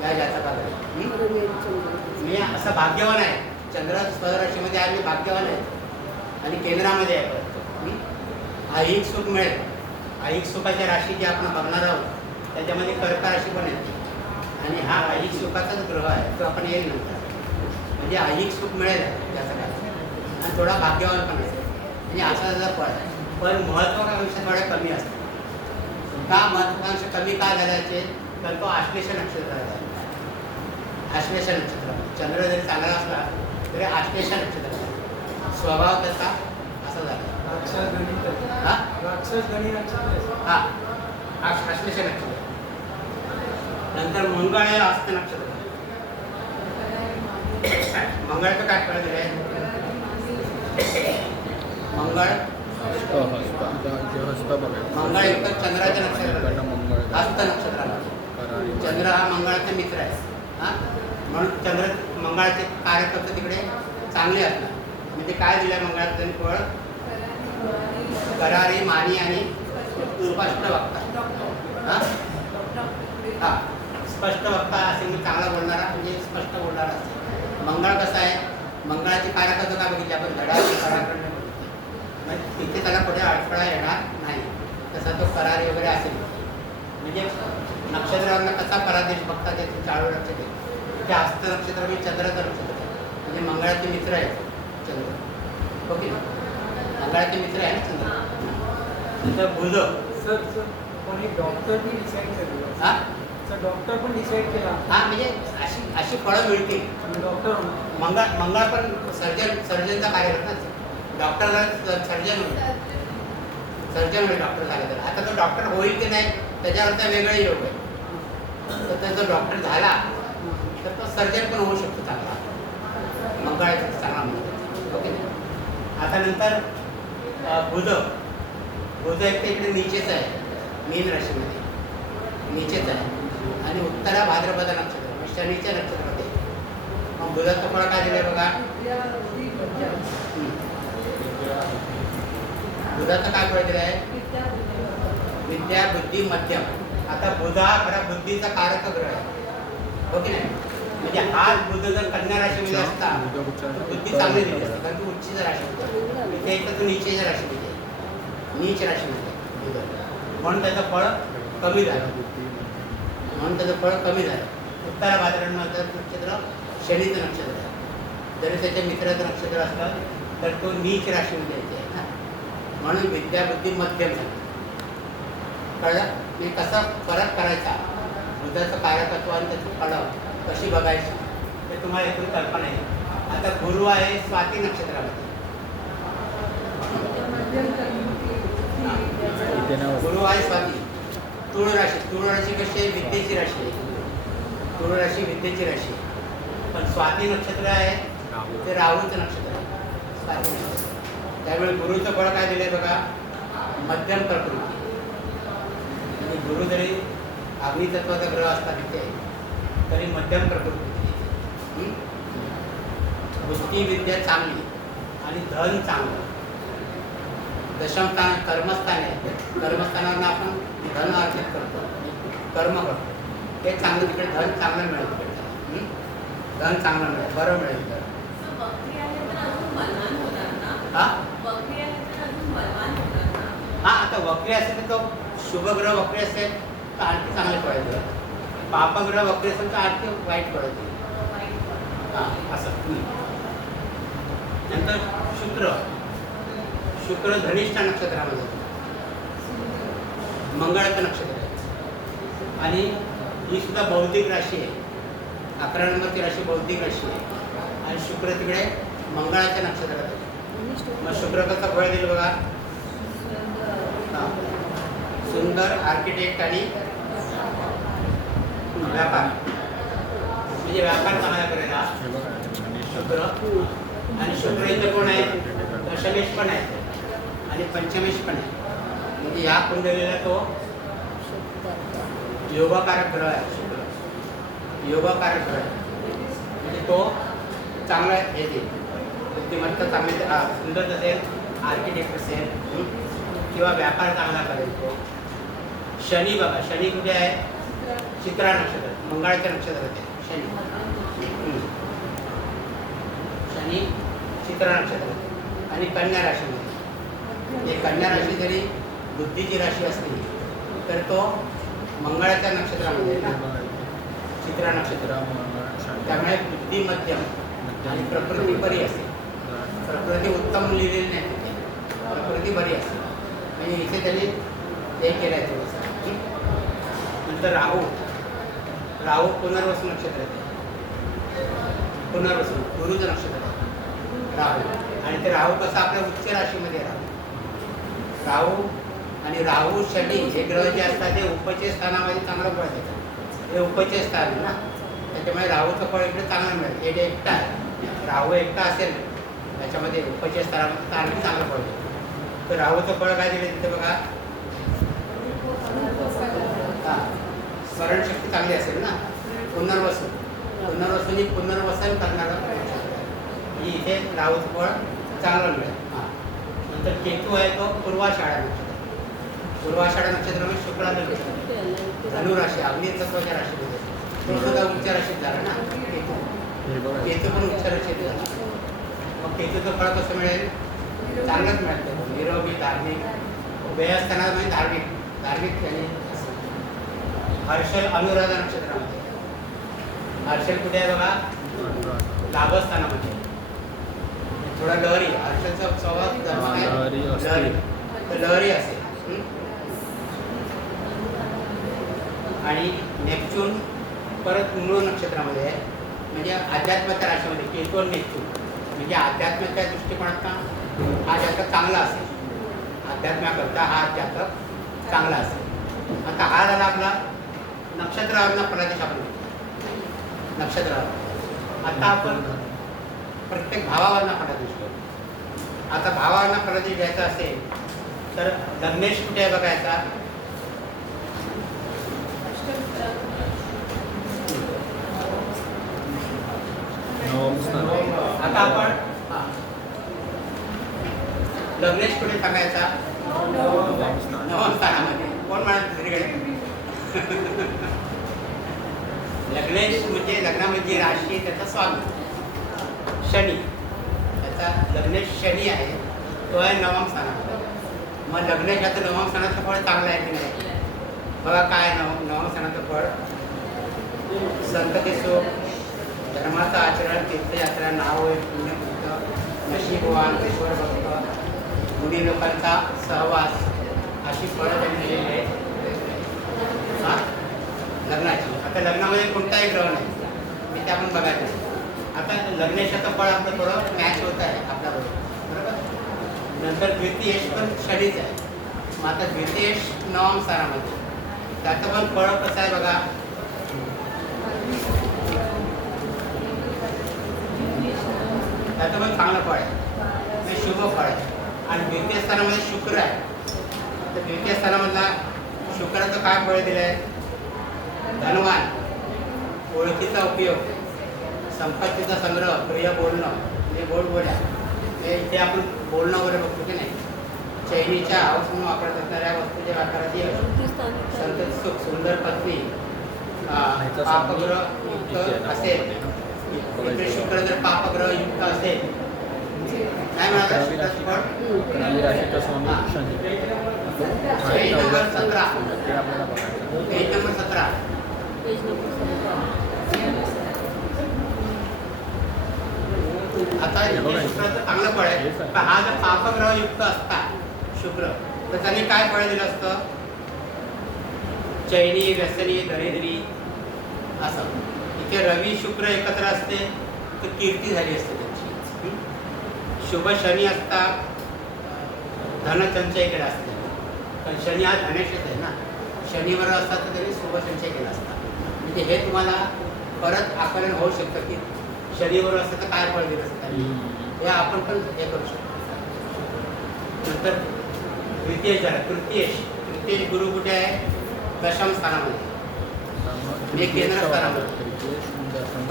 या जातकाकडे. मी असं भाग्यवान आहे, चंद्र स्वराशीमध्ये आहे, मी भाग्यवान आहे. आणि केंद्रामध्ये आहे. ऐहिक सुख मिळेल. ऐहिक सुखाच्या राशी जी आपण बघणार आहोत त्याच्यामध्ये कर्क राशी पण येते. आणि हा ऐहिक सुखाचाच ग्रह आहे, तो आपण येईल नंतर. म्हणजे ऐहिक सुख मिळेल त्याचं काय आणि थोडा भाग्यवान पण असेल म्हणजे असा त्याचा फळ आहे. पण महत्त्वाकांक्षा थोड्या कमी असतात. का महत्त्वाकांक्षा कमी का झाल्याचे तर तो आश्लेष नक्षत्रात आहे. आश्लेष नक्षत्र चंद्र जरी चांगला असला तरी आश्लेष नक्षत्र आहे. स्वभाव त्याचा असा झाला. राक्षस गणित हा राक्षस गणित नक्षत्र. हा आश्लेष नक्षत्र. नंतर मंगळ हे हस्त नक्षत्र. मंगळाचं काय फळ दिलं आहे? मंगळ मंगळ युक्त चंद्राचं नक्षत्र हस्त नक्षत्रामध्ये. चंद्र हा मंगळाचा मित्र आहे. हा म्हणून चंद्र मंगळाचे कार्यकर्ते तिकडे चांगले असतात. म्हणजे काय दिलं मंगळात त्यांनी फळ? करारी मानी आणि स्पष्ट वक्ता. हा हा स्पष्ट वक्ता असेल म्हणजे चांगला बोलणारा म्हणजे स्पष्ट बोलणारा असेल. मंगळ कसं आहे? मंगळाचे कार्यकर्ते का बघितले आपण धडाचे कराकडनं तिथे त्याला पुढे अडथळा येणार नाही. तसा तो करारी वगैरे असेल म्हणजे नक्षत्रावरनं कसा परादेश बघता ते चालू लक्ष दे. ते हस्त नक्षत्र म्हणजे चंद्राचं नक्षत्र आहे म्हणजे मंगळाचे मित्र आहे चंद्र. ओके मंगळाचे मित्र आहे ना चंद्र. नंतर बुध. सर पण एक डॉक्टरनी डिसाईड केलं. हा सर डॉक्टर पण डिसाईड केला. हा म्हणजे अशी अशी फळं मिळतील. डॉक्टर मंगळ पण सर्जनचा कार्य करतात. डॉक्टरला सर्जन होईल. सर्जन होईल डॉक्टर झाला तर. आता तो डॉक्टर होईल की नाही त्याच्यावरचा वेगळा योग आहे. तर त्याचा डॉक्टर झाला तर तो सर्जन पण होऊ शकतो चांगला. मंगळाचा चांगला म्हणतो. ओके आता नंतर बुध एक इकडे नीचेच आहे. मीन राशीमध्ये नीचेच आहे आणि उत्तरा भाद्रपद नक्षत्र शनीच्या नक्षत्रामध्ये. मग बुधाचं फळ काय दिलं बघा? बुधाचं काय फळ दिलं आहे? विद्या बुद्धी मध्यम. आता बुध हा खरा बुद्धीचा कारक ग्रह आहे. हो की नाही? म्हणजे हा बुध जर कन्या राशीमध्ये असता तर बुद्धी चांगली दिली असते कारण की उच्चीच्या राशीमध्ये. इथे एक तर तो नीचेच्या राशीमध्ये नीच राशीमध्ये बुध म्हणून त्याचं फळ कमी झालं. म्हणून त्याचं फळ कमी झालं. उत्तरा भाद्रपद नक्षत्र शनीचं नक्षत्र आहे. जरी त्याच्या मित्राचं नक्षत्र असलं तर तो नीच राशीमध्ये येते ना. म्हणून विद्या बुद्धी मध्यम झाली. कळलं? मी कसा फरक करायचा बुधाचं कारकत्व आणि त्याचं फळं कशी बघायची ते तुम्हाला इथून कल्पना आहे. आता गुरु आहे स्वाती नक्षत्रामध्ये. गुरु आहे स्वाती. तुळ राशी कशी आहे? विद्येची राशी आहे. तुळ राशी विद्येची राशी आहे. पण स्वाती नक्षत्र आहे ते राहूचं नक्षत्र आहे. स्वाती नक्षत्र त्यामुळे गुरुचं फळ काय दिलंय बघा? मध्यम प्रकृती. म्हणजे गुरु जरी अग्नितत्वाचा ग्रह असता तिथे तरी मध्यम प्रकृती. बुद्धी विद्या चांगली आणि धन चांगलं. दशमस्थान कर्मस्थान आहे. कर्मस्थानावर आपण धन अर्जित करतो कर्म करतो ते चांगलं. तिकडे धन चांगलं मिळेल. तिकडे धन चांगलं मिळेल बरं मिळेल. तर हा आता वक्री असेल तर तो शुभग्रह वक्री असेल तर आणखी चांगले पळेल. पापग्रह वक्री असेल तर आणखी वाईट पळेल. हां असं. नंतर शुक्र धनिष्ठा नक्षत्रामध्ये मंगळाचं नक्षत्र आहे आणि ही सुद्धा बौद्धिक राशी आहे. 11 नंबरची राशी बौद्धिक राशी आहे आणि शुक्र तिकडे मंगळाच्या नक्षत्रात आहे. मग शुक्र कसं फळ दिलं बघा? सुंदर आर्किटेक्ट आणि व्यापार म्हणजे व्यापार चांगला करेल शुक्र. आणि शुक्र इथे कोण आहे? दशमेश पण आहे आणि पंचमेश पण आहे. म्हणजे या कुंडलीला तो योगाकारक ग्रह आहे. शुक्र योगाकारक ग्रह आहे म्हणजे तो चांगला हे देईल. बुद्धिमत्ता चांगली सुंदर असेल आर्किटेक्ट असेल किंवा व्यापार चांगला करेल तो. शनी बघा शनी कुठे आहे? चित्रा नक्षत्र मंगळाच्या नक्षत्रात आहे शनी. शनी चित्रा नक्षत्रात आणि कन्या राशीमध्ये. म्हणजे कन्या राशी जरी बुद्धीची राशी असली तर तो मंगळाच्या नक्षत्रामध्ये चित्रा नक्षत्र त्यामुळे बुद्धी मध्यम आणि प्रकृती बरी असते. प्रकृती उत्तम लिहिलेली नाही तिथे, प्रकृती बरी असते. म्हणजे इथे त्यांनी हे केलं आहे थोडंसं. नंतर राहू पुनर्वसू नक्षत्र आहे. पुनर्वसू गुरुचं नक्षत्र आहे राहू. आणि ते राहू कसं आपल्या उच्च राशीमध्ये राहू आणि राहू शनी हे ग्रह जे असतात ते उपचय स्थानामध्ये चांगलं फळ देतात. हे उपचय स्थान आहे ना, त्याच्यामुळे राहूचं फळ इकडे चांगलं मिळेल. हे जे एकटा आहे, राहू एकटा असेल त्याच्यामध्ये उपचय स्थानामध्ये तर आणखी चांगलं फळ देतो. तर राहूचं फळ काय दिलं तिथे बघा, स्मरणशक्ती चांगली असेल ना. पुनर्वसूंनी पुनर्वसन करणारं ही इथे राहूचं फळ चांगलं मिळेल. नंतर केतू आहे तो पूर्वाषाढा नक्षत्र. पूर्वाषाढा नक्षत्रामध्ये शुक्राचं नक्षत्र, धनुराशी अग्नितत्वाच्या राशीमध्ये तो सुद्धा उच्च राशीत झाला ना. केतू पण उच्च राशीत झाला. मग केतूचं फळ कसं मिळेल, चांगलंच मिळतं. निरोगी, धार्मिक, उभयस्थानामध्ये धार्मिक आणि हर्षल अनुराधा नक्षत्रामध्ये. हर्षल कुठे आहे बघा, लाभस्थानामध्ये. थोडा लहरी, हर्षलचा स्वभाव लहरी असेल. आणि नेपच्यून परत मूळ नक्षत्रामध्ये आहे, म्हणजे अध्यात्माच्या राशीमध्ये. केतू आणि नेपच्यून म्हणजे अध्यात्माच्या दृष्टिकोनातून हा जातक चांगला असेल. अध्यात्माकरता हा जातक चांगला असेल. आता हा झाला आपला नक्षत्रावरनं फलादेश. आपण नक्षत्रावर आता आपण प्रत्येक भावावरनं फलादेश करू. आता भावावरनं फलादेश घ्यायचा असेल तर लग्नेश कुठे आहे बघायचा, आता आपण लग्नेश कुठे टाकायचा, नवम स्थानामध्ये. कोण म्हणत दुसरीकडे लग्नेश म्हणजे लग्नामध्ये राशी त्याचा स्वामी शनी, त्याचा लग्नेश शनी आहे, तो आहे नवम स्थानामध्ये. मग लग्नेशाचं नवम स्थानाचं फळ चांगलं आहे की नाही बघा. काय नवम स्थानाचं फळ, संतती सुख, धर्माचं आचरण, तीर्थयात्रा, नाव होय, पुण्यकृत, नशीबवान, ईश्वर भक्त, गुणी लोकांचा सहवास, अशी फळं त्यांनी दिलेली आहेत लग्नाची. आता लग्नामध्ये कोणताही ग्रह नाही, मी ते आपण बघायचं. आता लग्नेशाचं फळ आपलं थोडं मॅच होत आहे आपल्याबरोबर, बरोबर. नंतर द्वितीयेश पण शनीच आहे. मग आता द्वितीयेश नवम स्थानामध्ये, त्याचं पण फळ कसं आहे बघा. त्याचं पण चांगलं फळ आहे, ते शुभ फळ आहे. आणि द्वितीय स्थानामध्ये शुक्र आहे. तर द्वितीय स्थानामधला शुक्राचं काय फळ दिलं आहे, धनवान, ओळखीचा उपयोग, संपत्तीचा संग्रह, प्रिय बोलणं, म्हणजे गोड बोल्या. हे इथे आपण बोलणं वगैरे बघतो की नाही. चैनीच्या हाऊस म्हणून वापरत असणाऱ्या वस्तूच्या व्यापाराची संतती सुख, सुंदर पत्नी, पापग्रह युक्त असेल. इथे शुक्र जर पापग्रह युक्त असेल, काय म्हणाला शुक्राचं फळ, पेज नंबर 17. Page number 17. आता शुक्राचं चांगलं फळ आहे. पण हा जर पापग्रह युक्त असता शुक्र, तर त्याने काय फळ दिलं असतं, चैनी, व्यसनी, दरिद्री असं. इथे रवी शुक्र एकत्र असते तर कीर्ती झाली असते त्यांची. शुभ शनी असता धनसंचय केला असते. पण शनी हा धनेशच आहे ना, शनिवार असतात तर त्यांनी शुभ संचय केला असता. म्हणजे हे तुम्हाला परत आकलन होऊ शकतं की शनिवार असतं तर काय फळ दिलं असतं, हे आपण पण हे करू शकतो. नंतर द्वितीय झाला, तृतीयेश गुरु कुठे आहे, दशम स्थानामध्ये, म्हणजे केंद्र स्थानामध्ये.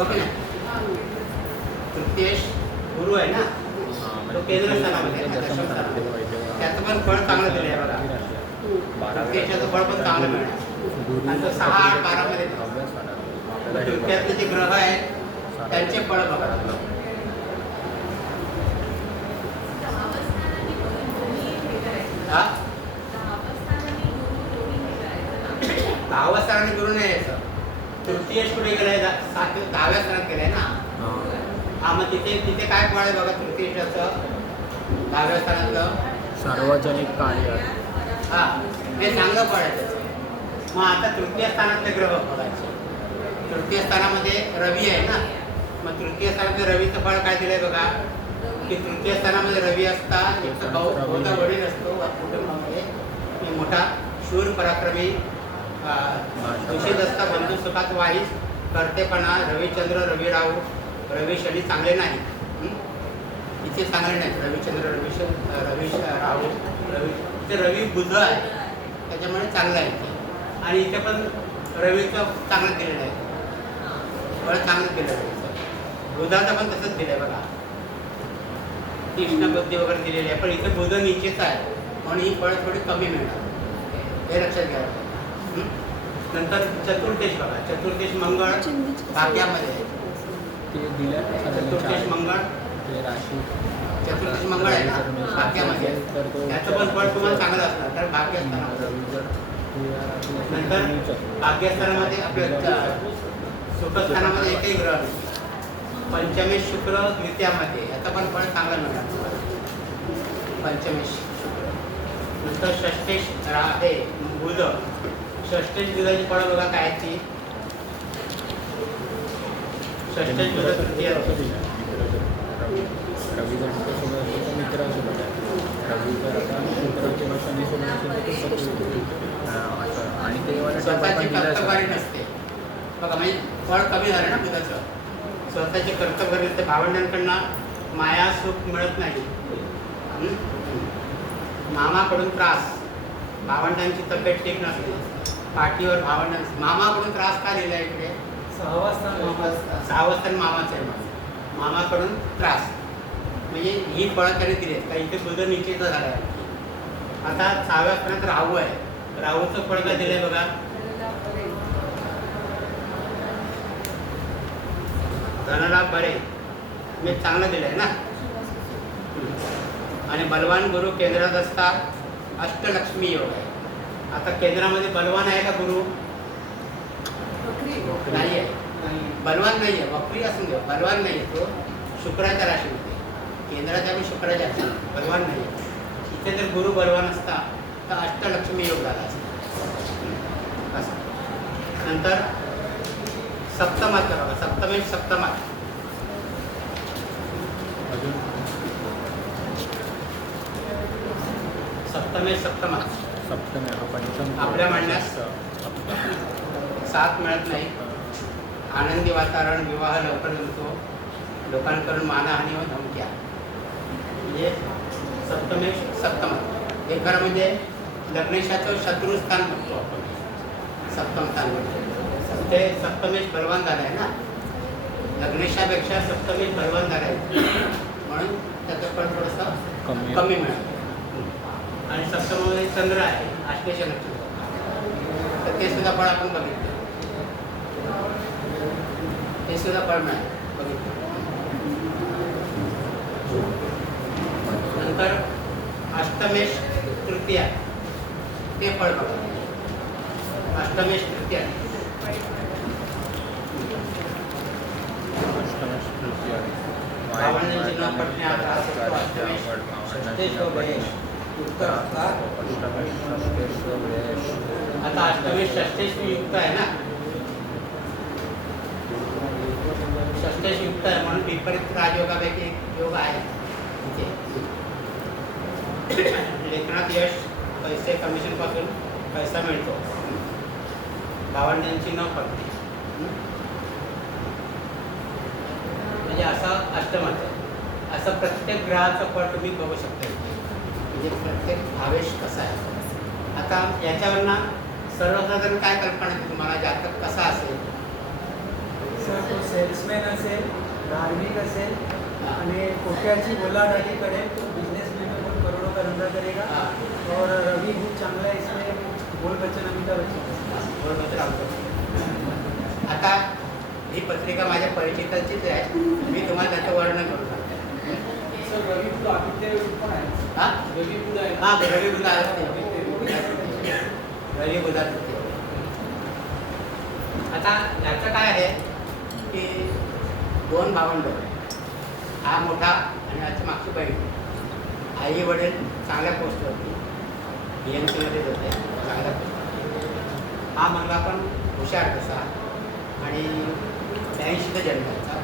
ओके ना, तृतीयेश गुरु आहे ना, तो केंद्र स्थानामध्ये, दशम स्थानामध्ये. त्याचं पण फळ चांगलं दिलं आहे बघा. तृतीयेशाचं फळ पण चांगलं मिळेल. आणि तो 6, 8, 12 मध्ये तृतीयातले जे ग्रह आहेत त्यांचे फळ बघा. दहाव्या स्थानाने गुरु नाही यायचं. तृतीयेश कुठे गेलाय, 10व्या स्थानात गेलाय ना. हा मग तिथे तिथे काय फळ आहे बघा तृतीयेशाचं 10व्या स्थानातलं सार्वजनिक कार्य हा ते चांगलं फळ आहे त्याचं. मग आता तृतीय स्थानातले ग्रह बघायचे. तृतीय स्थानामध्ये रवी आहे ना, मग तृतीय स्थानामध्ये रवीचं फळ काय दिलंय बघा की तृतीय स्थानामध्ये रवी असता एक तर बहुधा वडील असतो कुटुंबामध्ये एक मोठा शूर पराक्रमी दूषित असता बंधू सुखात वाईस करतेपणा रविचंद्र रवी राहू रवी शनी चांगले नाही. इथे चांगले नाहीत रविचंद्र रवी राहू रवी इथे रवी बुध आहे त्याच्यामुळे चांगलं आहे इथे. आणि इथे पण रवीचं चांगलं दिलेलं आहे फळ चांगलं दिलं रवीचं. बुधाचं पण तसंच दिलं आहे बघा तीक्ष्ण बुद्धी वगैरे दिलेली आहे पण इथे बुध नीचेच आहे म्हणून ही फळं थोडी कमी मिळणार हे लक्षात घ्यावं. नंतर चतुर्देश बघा चतुर्देश मंगळ भाग्यामध्ये आहे. ते दिल्या चतुर्देश मंगळ ते राशी चतुर्देश मंगळ आहे ना भाग्यामध्ये त्याचं पण फळ तुम्हाला चांगलं असणार कारण भाग्य असताना. नंतर भाग्यस्थानामध्ये आपल्या सुखस्थानामध्ये एकही ग्रह नाही. पंचमेश शुक्र द्वितीयामध्ये याचं पण फळ चांगलं मिळणार तुम्हाला पंचमेश. नंतर षष्ठेश आहे बुध षष्ठेश बुधाची फळं बघा काय आहेत ती षष्ठेश बुध तृतीय रवी गणपतीसोबत मित्रासोबत आहे. रवी जर आता मित्राचे शनीसोबत असेल तर असं आणि ते मला स्वतःची कर्तव्यवारी नसते बघा म्हणजे फळ कमी झालं ना बुधाचं. स्वतःचे कर्तव्य नसते भावंडांकडनं माया सुख मिळत नाही. मामाकडून त्रास भावंडांची तब्येत ठीक नसते पाठीवर भावंडां मामाकडून त्रास का लिहिला इकडे 6वा स्थान 6वं स्थान मामाचं आहे मग मामाकडून त्रास म्हणजे ही फळं त्याने दिली आहेत का इथे बुध निश्चित झाला आहे. आता 6व्या स्थानात राहू आहे राहूचं फळ काय दिलंय बघा धनलाभ बरे मी चांगलं दिलंय ना. आणि बलवान गुरु केंद्रात असता अष्टलक्ष्मी योग आहे. आता केंद्रामध्ये बलवान आहे का गुरु नाही आहे बलवान नाही आहे वक्री असून घ्या बलवान नाही आहे तो शुक्राच्या राशीमध्ये केंद्राच्या आणि शुक्राच्या राशी बलवान नाही आहे. इथे जर गुरु बलवान असता तर अष्टलक्ष्मी योग झाला असता असं. नंतर सप्तमात बघा सप्तमेश सप्तमात सप्तमेश सप्तमात सप्तमी पंचम आपल्या म्हणण्यास साथ मिळत नाही. आनंदी वातावरण विवाह लवकर जमतो लोकांकडून मानहानी व धमक्या म्हणजे सप्तमेश सप्तमात. एक खरं म्हणजे लग्नेशाचं शत्रुस्थान बघतो आपण सप्तम स्थान म्हणतो ते सप्तमेश बलवान झालं आहे ना लग्नेशापेक्षा सप्तमेश बलवान झालं आहे म्हणून त्याचं पण थोडंसं कमी मिळालं. आणि सप्तममध्ये चंद्र आहे आश्लेष नक्षत्र तर ते सुद्धा फळ आपण बघितलं ते सुद्धा फळ मिळालं बघितलं. नंतर अष्टमेश तृतीया ते फळ बघा अष्टमेश तृतीया भावंडांची न पटणे हा त्रास होतो. अष्टमेश आता अष्टमेश षष्ठेश युक्त आहे ना षष्ठेश युक्त आहे म्हणून विपरीत राजयोगापैकी एक योग आहे इथे लेखनात यश पैसे कमिशन पासून पैसा मिळतो भावंडांची न पटणे म्हणजे असं अष्टमाचं असं प्रत्येक ग्रहाचं फळ तुम्ही बघू शकता म्हणजे प्रत्येक भावेश कसा आहे. आता याच्यावरनं सर्वसाधारण काय कल्पना आहे तुम्हाला जातक कसा असेल सर तो सेल्समॅन असेल धार्मिक असेल आणि कोट्याची बोलाढाली करेल तो बिजनेसमैन में बहुत करोड़ों का धंधा करेगा. और रवि खूप चांगला है इसमें बोल बच्चन अमिताभ बच्चन. आता ही पत्रिका माझ्या परिचिताचीच आहे मी तुम्हाला त्याचं वर्णन करू शकतो. सर रवि बुध आदित्य पण आहे. हां रवि बुध आहे. हां रवी बुधा रवी बुधा आता याचं काय आहे की दोन भावंड हा मोठा आणि याची मागची बहीण आई वडील चांगल्या पोस्टवरती BMCमध्येच होते चांगल्या पोस्ट. हा मुलगा पण हुशार तसा आणि 82चा जन्माचा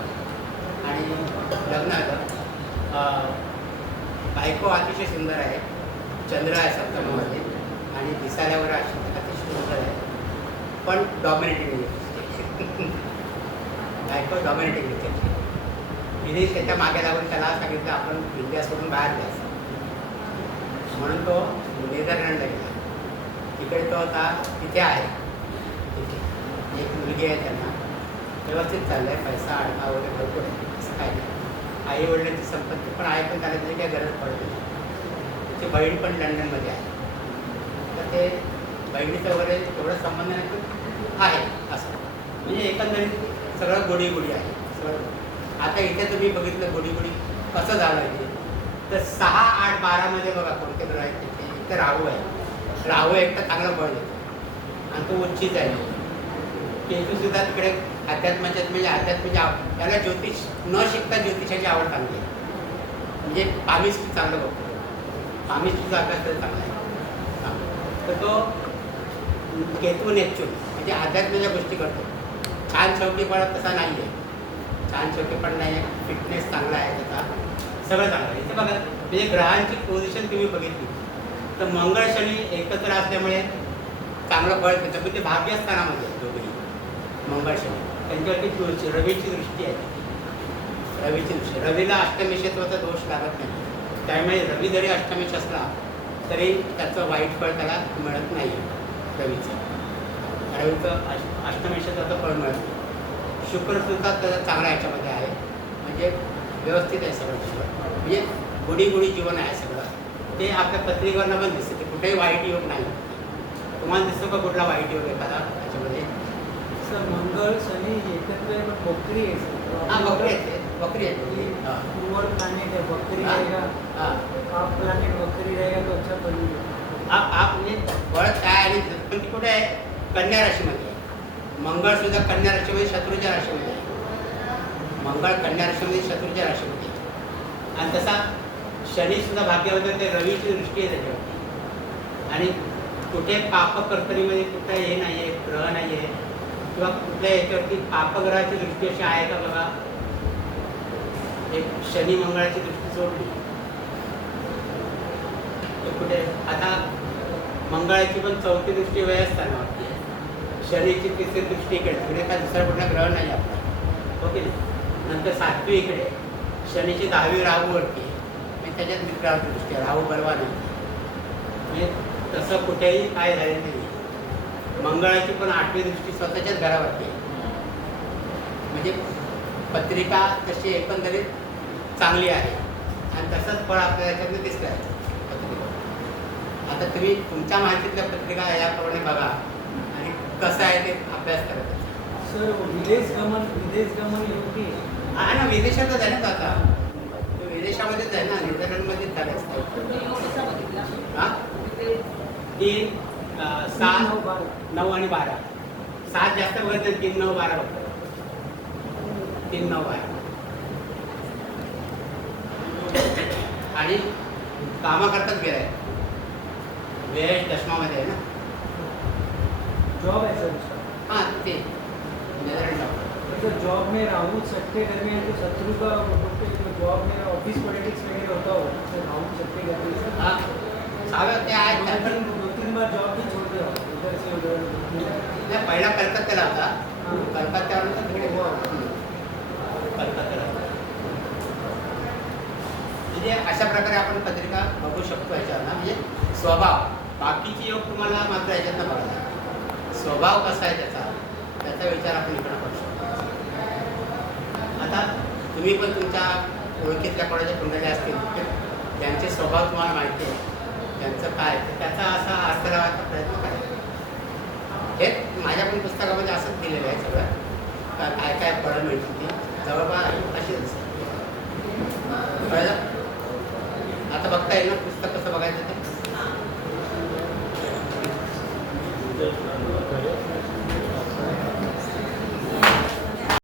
आणि लग्न झालं. बायको अतिशय सुंदर आहे, चंद्र आहे सप्तमामध्ये आणि दिसायल्यावर अतिशय सुंदर आहे, पण डॉमिनेटिंग बायको डॉमिनेटिंग नेचरची. तिने त्याच्या मागे लागून त्याला सांगितलं आपण इंडिया सोडून बाहेर जायचं, म्हणून तो नेदरलँडला गेला. तिकडे तो आता तिथे आहे. तिथे एक मुलगी आहे, त्यांना व्यवस्थित चाललं आहे, पैसा अडका वगैरे भरपूर आहे, असं काय नाही. आई वडिलांची संपत्ती पण आहे, पण त्याला तरी काही गरज पडत नाही. त्याची बहीण पण लंडनमध्ये आहे, तर ते बहिणीचं वगैरे तेवढं संबंध नाही पण आहे असं. म्हणजे एकंदरीत सगळं गोडी गोडी आहे सगळं. आता इथे तुम्ही बघितलं गोडी गोडी कसं झालं आहे तर 6, 8, 12मध्ये बघा कोणते ग्रह आहेत तिथे. इथे राहू आहे, राहू एक तर चांगलं बळ देतो आणि तो उच्चीच आहे. केतूसुद्धा तिकडे अध्यात्माच्यात म्हणजे अध्यात्माची त्याला ज्योतिष न शिकता ज्योतिषाची आवड चांगली आहे. म्हणजे पामिस्ट्री चांगलं बघतो, पामिस्ट्रीचा अभ्यास तर चांगला आहे. तर तो केतू नेपच्यून म्हणजे अध्यात्माच्या गोष्टी करतो. छान चौकीपणा तसा नाही आहे, छान चौकीपण नाही आहे, फिटनेस चांगला आहे त्याचा, सगळं चांगलं आहे. इथे बघा म्हणजे ग्रहांची पोझिशन तुम्ही बघितली तर मंगळ शनी एकत्र असल्यामुळे चांगलं फळ देतं. पण ते भाग्यस्थानामध्ये दोघेही मंगळ शनी त्यांच्यावरती रवीची दृष्टी आहे. रवीची दृष्टी, रवीला अष्टमेशत्वाचा दोष लागत नाही, त्यामुळे रवी जरी अष्टमेश असला तरी त्याचं वाईट फळ त्याला मिळत नाही. रवीचं अष्टमेशत्वाचं फळ मिळत. शुक्रसुद्धा त्याचा चांगला याच्यामध्ये आहे, म्हणजे व्यवस्थित आहे सगळं. म्हणजे गोडी गोडी जीवन आहे सगळं. ते आपल्या पत्रिकांना पण दिसतं, ते कुठेही वाईट योग नाही. तुम्हाला दिसतो का कुठला वाईट योग एखादा त्याच्यामध्ये? सर मंगळ शनी एकत्र आहे, पण बकरी आहे सर. हां बकरी आहे, बकरी आहे. पूर्व प्लॅनेट है, बकरी रहेगा. आप प्लॅनेट बकरी रहेगा तो अच्छा बनेगा. आप म्हणजे फळ काय आणि पण ती कुठे आहे? कन्या राशीमध्ये. मंगळ सुद्धा कन्या राशीमध्ये शत्रूच्या राशीमध्ये आहे. मंगळ कन्या राशीमध्ये शत्रूच्या राशीमध्ये आहे. आणि तसा शनी सुद्धा भाग्यामध्ये ते रवीची दृष्टी आहे त्याच्यावरती. आणि कुठे पापकर्तनीमध्ये कुठे हे नाही आहे, ग्रह नाही आहे किंवा कुठल्या याच्यावरती पापग्रहाची दृष्टी अशी आहे का बघा? एक शनी मंगळाची दृष्टी सोडली तर कुठे? आता मंगळाची पण 4थी दृष्टी व्ययस्थानावरती आहे, शनीची 3री दृष्टी इकडे, तिकडे काय दुसरा कुठला ग्रह नाही आपला, हो की नाही? नंतर 7वी इकडे, शनीची 10वी राहूवरती आहे, आणि त्याच्यात मित्रावरती दृष्टी आहे, राहू बलवान आहे. म्हणजे तसं कुठेही काय झालेलं नाही. मंगळाची पण 8वी दृष्टी स्वतःच्याच घरावरती आहे. म्हणजे पत्रिका तशी एकंदरीत चांगली आहे आणि तसंच फळ आपल्याला याच्यामध्ये दिसतं आहे पत्रिका. आता तुम्ही तुमच्या माहितीतल्या पत्रिका याप्रमाणे बघा आणि कसं आहे ते अभ्यास करत. सर विदेश गमन योग्य आहे. हा ना, विदेशातच आहे ना आता, तो विदेशामध्येच आहे ना, नेदरलँडमध्येच झालं असतं. हां 3, 7, 9 आणि 12. 7 जास्त बघत नाही, 3, 9, 12 बघतो. 3, 9, 12 आणि कामा करताच गेलाय. वेळ दशमामध्ये आहे ना. जॉब है सर उसका. हां ते नेदरलँड. तो जॉब में राहू सट्टे दरमियान जो शत्रु का बोलते हैं, जॉब में ऑफिस पॉलिटिक्स वगैरह होता हो तो राहू सट्टे करते हैं. हां सावं ते आहे त्या पण 2-3 बार जॉब भी छोड़ दिया उधर से उधर. नाही, पहिला कलकत्त्याला होता, कलकत्त्यावर तिकडे कलकत्त्याला. म्हणजे अशा प्रकारे आपण पत्रिका बघू शकतो याच्यावर. म्हणजे स्वभाव, बाकीची योग तुम्हाला मात्र याच्यातनं बघायला, स्वभाव कसा आहे त्याचा विचार आपण इकडं करू शकतो. आता तुम्ही पण तुमच्या ओळखीतल्या कोणाच्या कुंडल्या असतील त्यांचे स्वभाव तुम्हाला माहिती आहे, त्यांचं काय त्याचा असा अर्थ लावायचा प्रयत्न करा. हे माझ्या पण पुस्तकामध्ये असंच दिलेलं आहे सगळं, काय काय फळं मिळतील ती जवळपास अशीच. कळलं? आता बघता येईल ना पुस्तक कसं बघायचं ते.